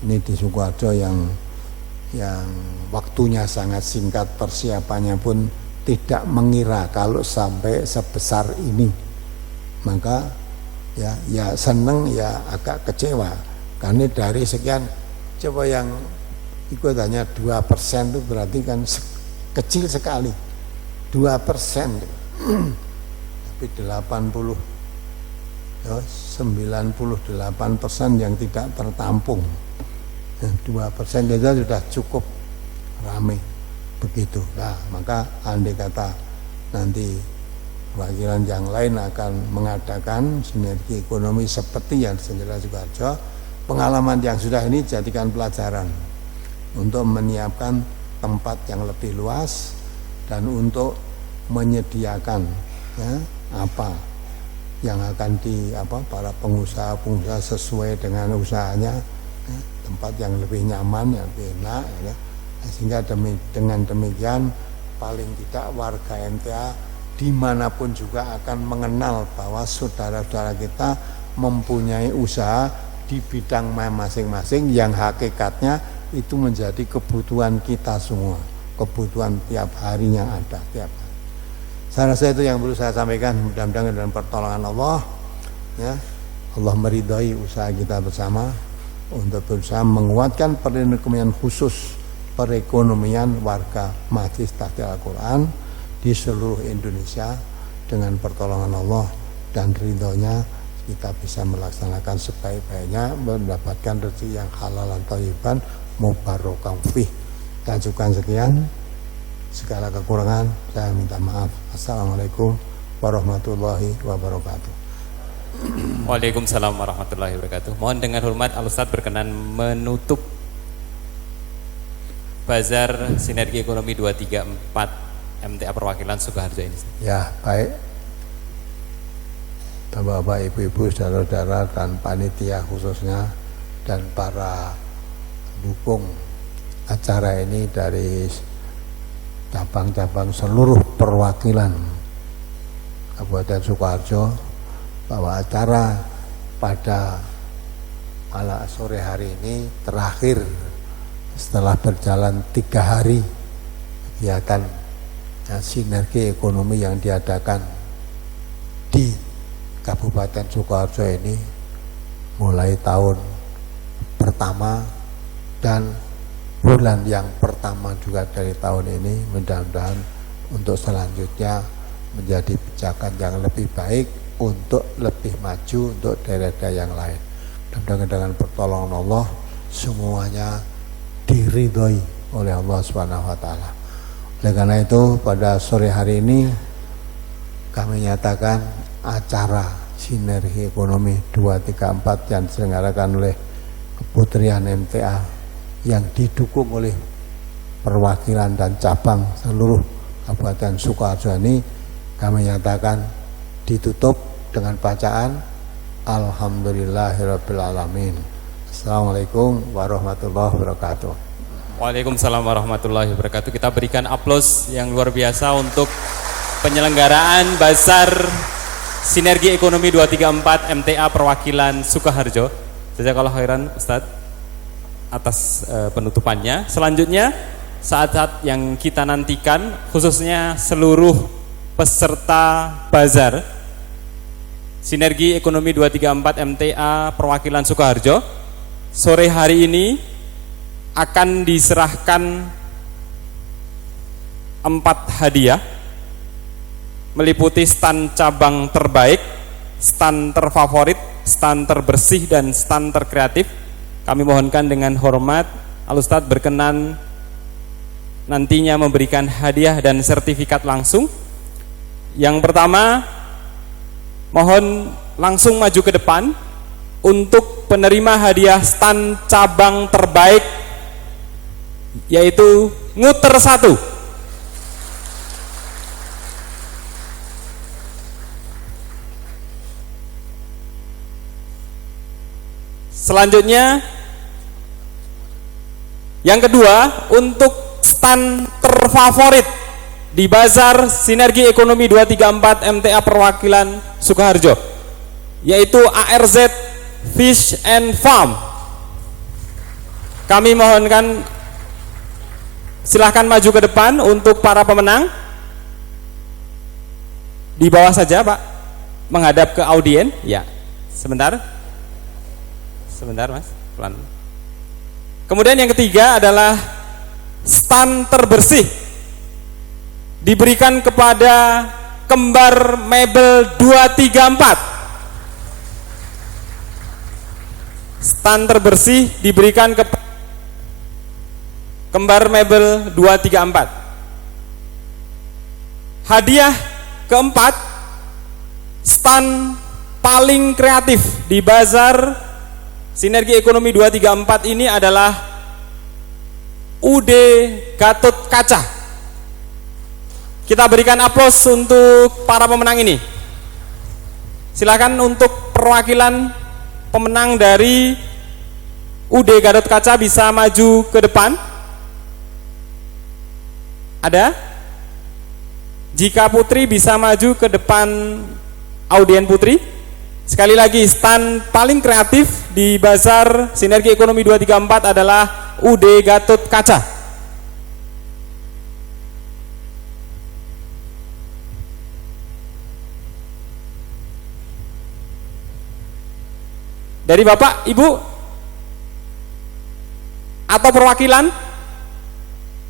ini di Sukoharjo yang waktunya sangat singkat, persiapannya pun tidak mengira kalau sampai sebesar ini. Maka ya seneng ya agak kecewa karena dari sekian, coba yang ikut hanya 2% itu berarti kan kecil sekali, 2%. Tapi 98% yang tidak tertampung. 2% saja sudah cukup ramai begitu. Nah, maka andai kata nanti perwakilan yang lain akan mengadakan sinergi ekonomi seperti yang diselenggarakan Sukoharjo, pengalaman yang sudah ini jadikan pelajaran untuk menyiapkan tempat yang lebih luas dan untuk menyediakan apa yang akan para pengusaha sesuai dengan usahanya, tempat yang lebih nyaman, yang lebih enak ya. Sehingga dengan demikian paling tidak warga NTA dimanapun juga akan mengenal bahwa saudara-saudara kita mempunyai usaha di bidang masing-masing yang hakikatnya itu menjadi kebutuhan kita semua, kebutuhan tiap hari yang ada tiap hari. Saya rasa itu yang perlu saya sampaikan. Mudah-mudahan dengan pertolongan Allah ya, Allah meridhai usaha kita bersama untuk berusaha menguatkan perekonomian khusus perekonomian warga Majelis Tahfidz Al-Quran di seluruh Indonesia. Dengan pertolongan Allah dan ridhonya kita bisa melaksanakan sebaik-baiknya, mendapatkan rezeki yang halal dan thayyiban mubarakah fih. Tajukan sekian, segala kekurangan saya minta maaf. Assalamualaikum warahmatullahi wabarakatuh. Waalaikumsalam warahmatullahi wabarakatuh. Mohon dengan hormat Al-Ustadz berkenan menutup Bazar Sinergi Ekonomi 234 MTA Perwakilan Sukoharjo ini. Ya, baik. Bapak-bapak, ibu-ibu, saudara-saudara dan panitia khususnya dan para pendukung acara ini dari cabang-cabang seluruh perwakilan Kabupaten Sukoharjo, bahwa acara pada malam sore hari ini terakhir setelah berjalan 3 hari kegiatan sinergi ekonomi yang diadakan di Kabupaten Sukoharjo ini mulai tahun pertama dan bulan yang pertama juga dari tahun ini, mudah-mudahan untuk selanjutnya menjadi pijakan yang lebih baik untuk lebih maju untuk daerah-daerah yang lain. Mudah-mudahan dengan pertolongan Allah semuanya diridhoi oleh Allah Subhanahu wa taala. Oleh karena itu pada sore hari ini kami nyatakan acara sinergi ekonomi 234 yang diselenggarakan oleh Keputrian MTA yang didukung oleh perwakilan dan cabang seluruh Kabupaten Sukoharjo ini kami nyatakan ditutup dengan bacaan Alhamdulillahirabbil alamin. Assalamualaikum warahmatullahi wabarakatuh. Waalaikumsalam warahmatullahi wabarakatuh. Kita berikan aplaus yang luar biasa untuk penyelenggaraan Bazar Sinergi Ekonomi 234 MTA perwakilan Sukoharjo. Jazakallahu khairan Ustadz atas penutupannya. Selanjutnya saat-saat yang kita nantikan khususnya seluruh peserta Bazar Sinergi Ekonomi 234 MTA perwakilan Sukoharjo, sore hari ini akan diserahkan 4 hadiah meliputi stand cabang terbaik, stand terfavorit, stand terbersih, dan stand terkreatif. Kami mohonkan dengan hormat Al-Ustadz berkenan nantinya memberikan hadiah dan sertifikat langsung. Yang pertama, mohon langsung maju ke depan untuk penerima hadiah stand cabang terbaik, yaitu Nguter 1. Selanjutnya, yang kedua, untuk stand terfavorit di Bazar Sinergi Ekonomi 234 MTA perwakilan Sukoharjo, yaitu ARZ Fish and Farm. Kami mohonkan silahkan maju ke depan untuk para pemenang. Di bawah saja Pak, menghadap ke audien. Ya, sebentar Mas, pelan. Kemudian yang ketiga adalah stand terbersih diberikan kepada Kembar Mebel 234. Stand terbersih diberikan ke Kembar Mebel 234. Hadiah keempat, stand paling kreatif di Bazar Sinergi Ekonomi 234 ini adalah UD Gatot Kaca. Kita berikan aplaus untuk para pemenang ini. Silakan untuk perwakilan pemenang dari UD Gatot Kaca bisa maju ke depan. Ada? Jika Putri bisa maju ke depan audien Putri. Sekali lagi, stand paling kreatif di Bazar Sinergi Ekonomi 234 adalah UD Gatot Kaca. Dari Bapak, Ibu, atau perwakilan?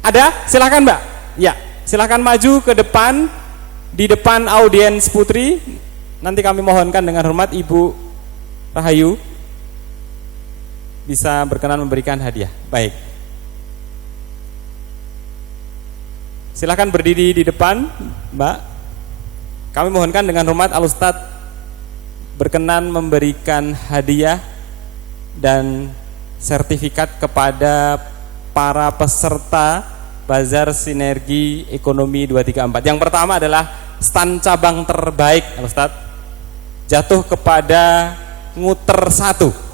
Ada? Silakan Mbak. Ya, silakan maju ke depan, di depan audiens Putri. Nanti kami mohonkan dengan hormat Ibu Rahayu bisa berkenan memberikan hadiah. Baik. Silakan berdiri di depan, Mbak. Kami mohonkan dengan hormat Al-Ustadz berkenan memberikan hadiah dan sertifikat kepada para peserta Bazar Sinergi Ekonomi 234. Yang pertama adalah stand cabang terbaik, Al-Ustadz, jatuh kepada Nguter 1.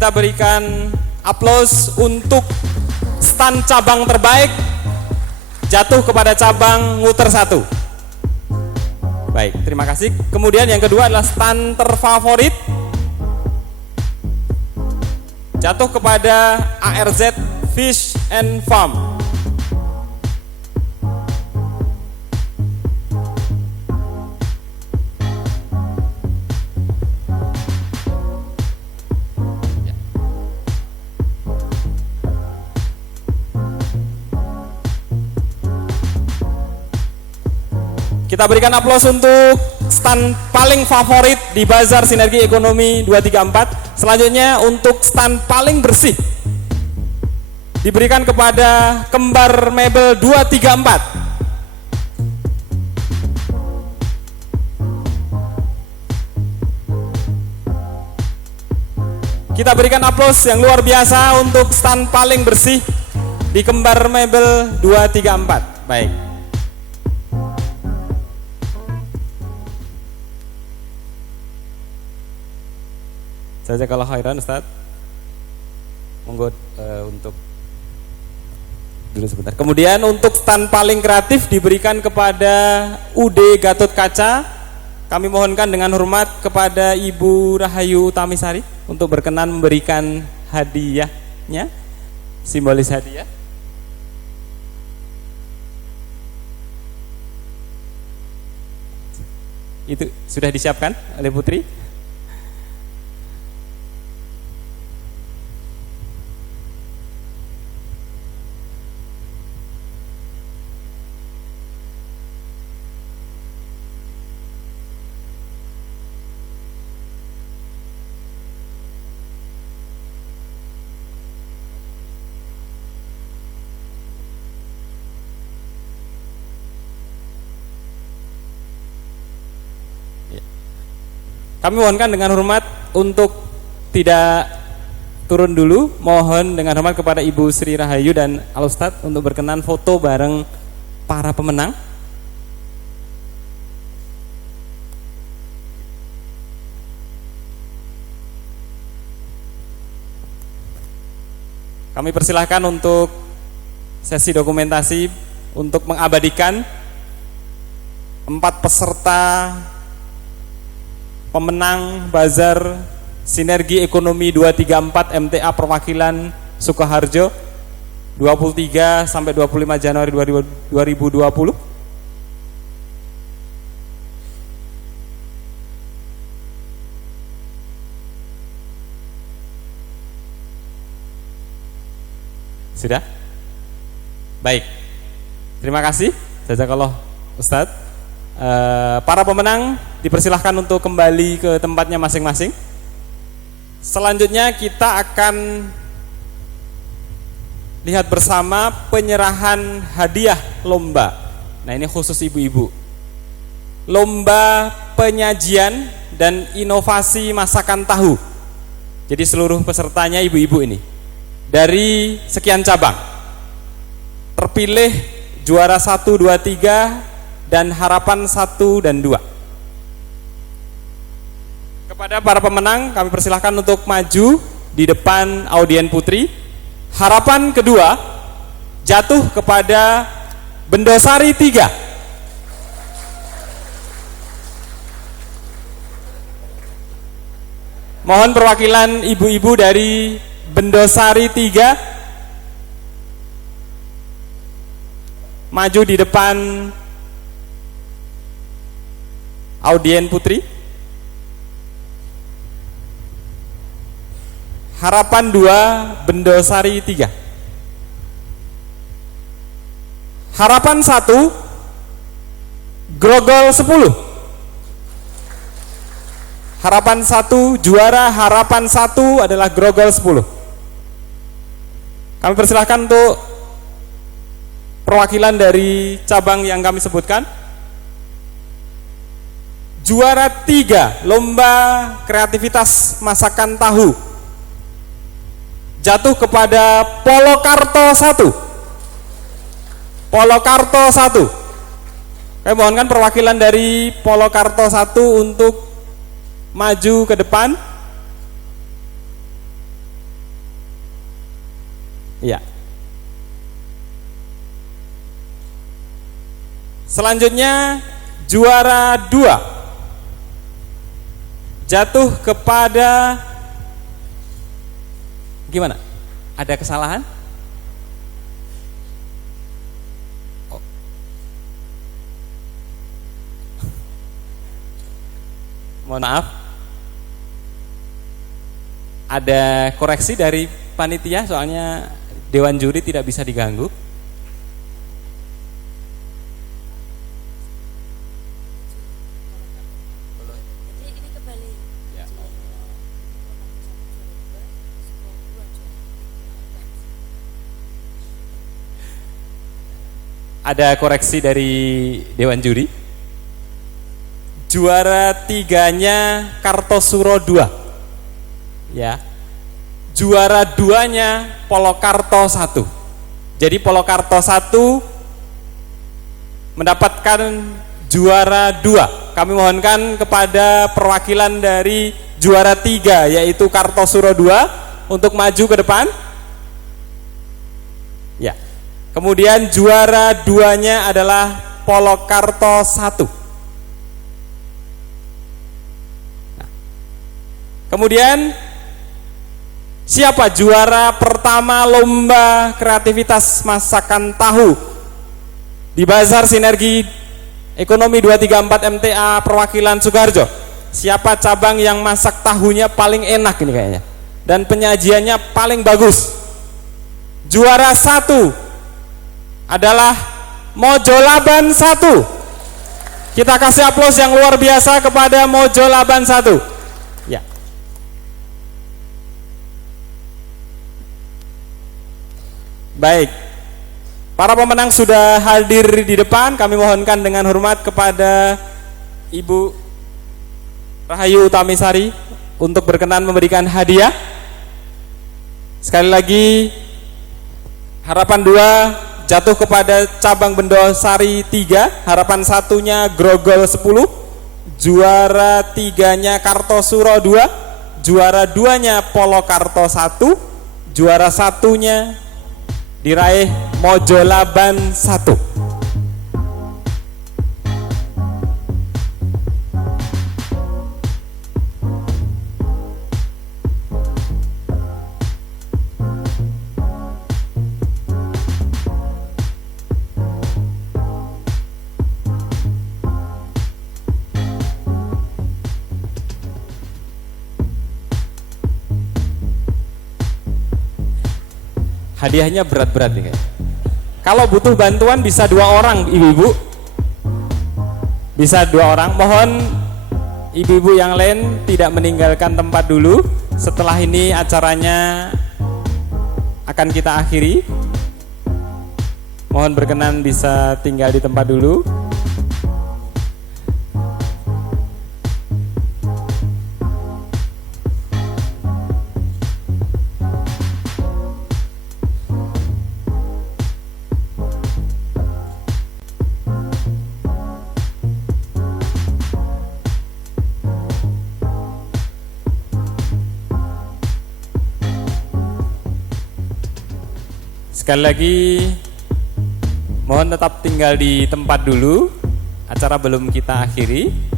Kita berikan aplaus untuk stand cabang terbaik jatuh kepada cabang Nguter 1. Baik, terima kasih. Kemudian yang kedua adalah stand terfavorit jatuh kepada ARZ Fish and Farm. Kita berikan aplaus untuk stand paling favorit di Bazar Sinergi Ekonomi 234. Selanjutnya untuk stand paling bersih diberikan kepada Kembar Mebel 234. Kita berikan aplaus yang luar biasa untuk stand paling bersih di Kembar Mebel 234. Baik. Saya kalau khairan Ustaz. Monggo untuk dulu sebentar. Kemudian untuk stand paling kreatif diberikan kepada UD Gatot Kaca. Kami mohonkan dengan hormat kepada Ibu Rahayu Utamisari untuk berkenan memberikan hadiahnya, simbolis hadiah. Itu sudah disiapkan oleh Putri. Kami mohonkan dengan hormat untuk tidak turun dulu. Mohon dengan hormat kepada Ibu Sri Rahayu dan Alustad untuk berkenan foto bareng para pemenang. Kami persilahkan untuk sesi dokumentasi untuk mengabadikan 4 peserta pemenang Bazar Sinergi Ekonomi 234 MTA perwakilan Sukoharjo 23 sampai 25 Januari 2020. Sudah? Baik. Terima kasih. Jazakallah Ustadz. Para pemenang dipersilahkan untuk kembali ke tempatnya masing-masing. Selanjutnya kita akan lihat bersama penyerahan hadiah lomba. Nah, ini khusus ibu-ibu. Lomba penyajian dan inovasi masakan tahu. Jadi seluruh pesertanya ibu-ibu ini dari sekian cabang. Terpilih juara 1, 2, 3 dan harapan 1 dan 2. Kepada para pemenang kami persilahkan untuk maju di depan audien Putri. Harapan kedua jatuh kepada Bendosari 3. Mohon perwakilan ibu-ibu dari Bendosari 3 maju di depan audien Putri. Harapan 2 Bendosari 3. Harapan 1 Grogol 10. Harapan 1 juara harapan 1 adalah Grogol 10. Kami persilahkan untuk perwakilan dari cabang yang kami sebutkan. Juara 3 lomba kreativitas masakan tahu jatuh kepada Polokarto 1. Polokarto 1. Kami mohonkan perwakilan dari Polokarto 1 untuk maju ke depan. Iya. Selanjutnya juara 2 jatuh kepada gimana? Ada kesalahan? Oh. Mohon maaf. Ada koreksi dari panitia, soalnya dewan juri tidak bisa diganggu. Ada koreksi dari dewan juri. Juara 3-nya Kartosuro 2. Ya. Juara 2-nya Polokarto 1. Jadi Polokarto 1 mendapatkan juara 2. Kami mohonkan kepada perwakilan dari juara 3 yaitu Kartosuro 2 untuk maju ke depan. Ya. Kemudian juara 2-nya adalah Polokarto 1. Nah. Kemudian siapa juara pertama lomba kreativitas masakan tahu di Bazar Sinergi Ekonomi 234 MTA perwakilan Sukoharjo? Siapa cabang yang masak tahunya paling enak ini kayaknya dan penyajiannya paling bagus? Juara 1 adalah Mojolaban 1. Kita kasih aplaus yang luar biasa kepada Mojolaban 1. Ya. Baik. Para pemenang sudah hadir di depan. Kami mohonkan dengan hormat kepada Ibu Rahayu Utamisari untuk berkenan memberikan hadiah. Sekali lagi, harapan 2 jatuh kepada cabang Bendosari 3, harapan 1-nya Grogol 10, juara 3-nya Kartosuro 2, juara 2-nya Polokarto 1, juara 1-nya diraih Mojolaban 1. Hadiahnya berat-berat nih kayaknya. Kalau butuh bantuan bisa 2 orang ibu-ibu, bisa 2 orang. Mohon ibu-ibu yang lain tidak meninggalkan tempat dulu. Setelah ini acaranya akan kita akhiri. Mohon berkenan bisa tinggal di tempat dulu. Sekali lagi mohon tetap tinggal di tempat dulu, acara belum kita akhiri.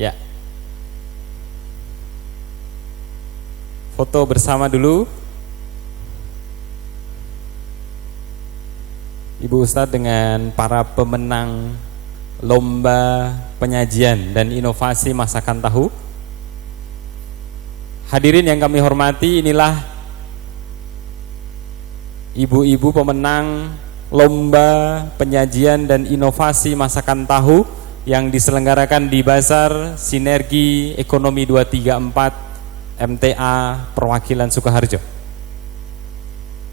Ya. Foto bersama dulu. Ibu Ustadz dengan para pemenang lomba penyajian dan inovasi masakan tahu. Hadirin yang kami hormati, inilah ibu-ibu pemenang lomba penyajian dan inovasi masakan tahu yang diselenggarakan di Bazar Sinergi Ekonomi 234 MTA perwakilan Sukoharjo.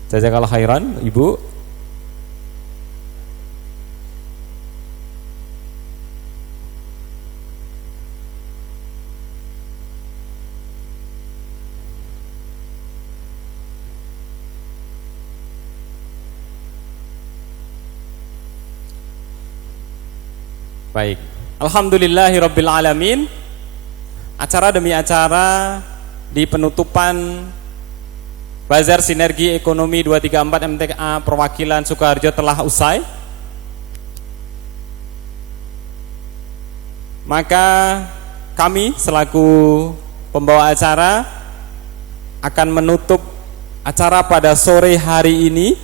Jazakallahu khairan, Ibu. Baik, alhamdulillahirabbil alamin. Acara demi acara di penutupan Bazar Sinergi Ekonomi 234 MTA Perwakilan Sukoharjo telah usai. Maka kami selaku pembawa acara akan menutup acara pada sore hari ini.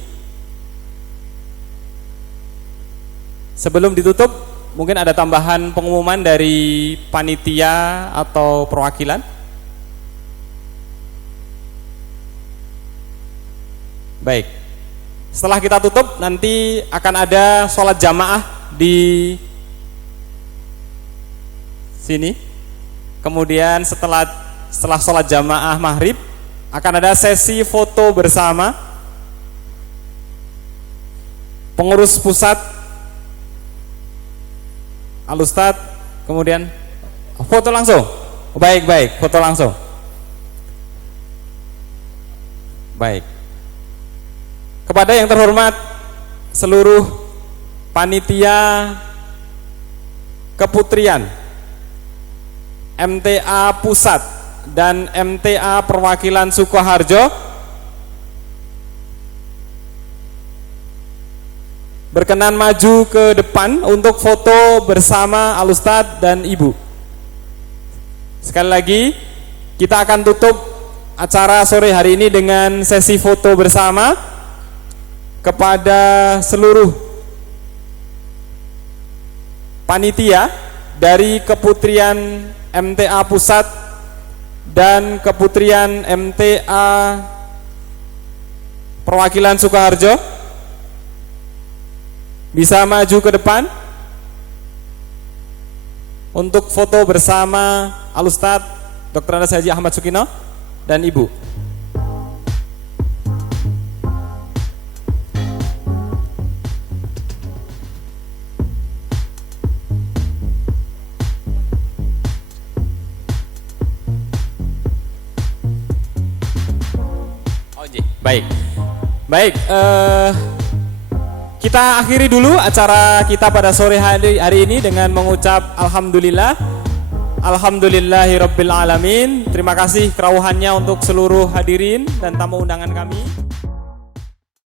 Sebelum ditutup, mungkin ada tambahan pengumuman dari panitia atau perwakilan. Baik, setelah kita tutup nanti akan ada sholat jamaah di sini. Kemudian setelah sholat jamaah maghrib akan ada sesi foto bersama pengurus pusat Al-Ustadz, kemudian foto langsung. Baik, foto langsung. Baik. Kepada yang terhormat seluruh panitia keputrian MTA Pusat dan MTA Perwakilan Sukoharjo, berkenan maju ke depan untuk foto bersama Al-Ustadz dan Ibu. Sekali lagi, kita akan tutup acara sore hari ini dengan sesi foto bersama. Kepada seluruh panitia dari Keputrian MTA Pusat dan Keputrian MTA Perwakilan Sukoharjo, bisa maju ke depan untuk foto bersama Al-Ustadz Dr. Andes Haji Ahmad Sukino dan Ibu. Baik, kita akhiri dulu acara kita pada sore hari ini dengan mengucap alhamdulillah, alhamdulillahirabbil alamin. Terima kasih kerawuhannya untuk seluruh hadirin dan tamu undangan kami.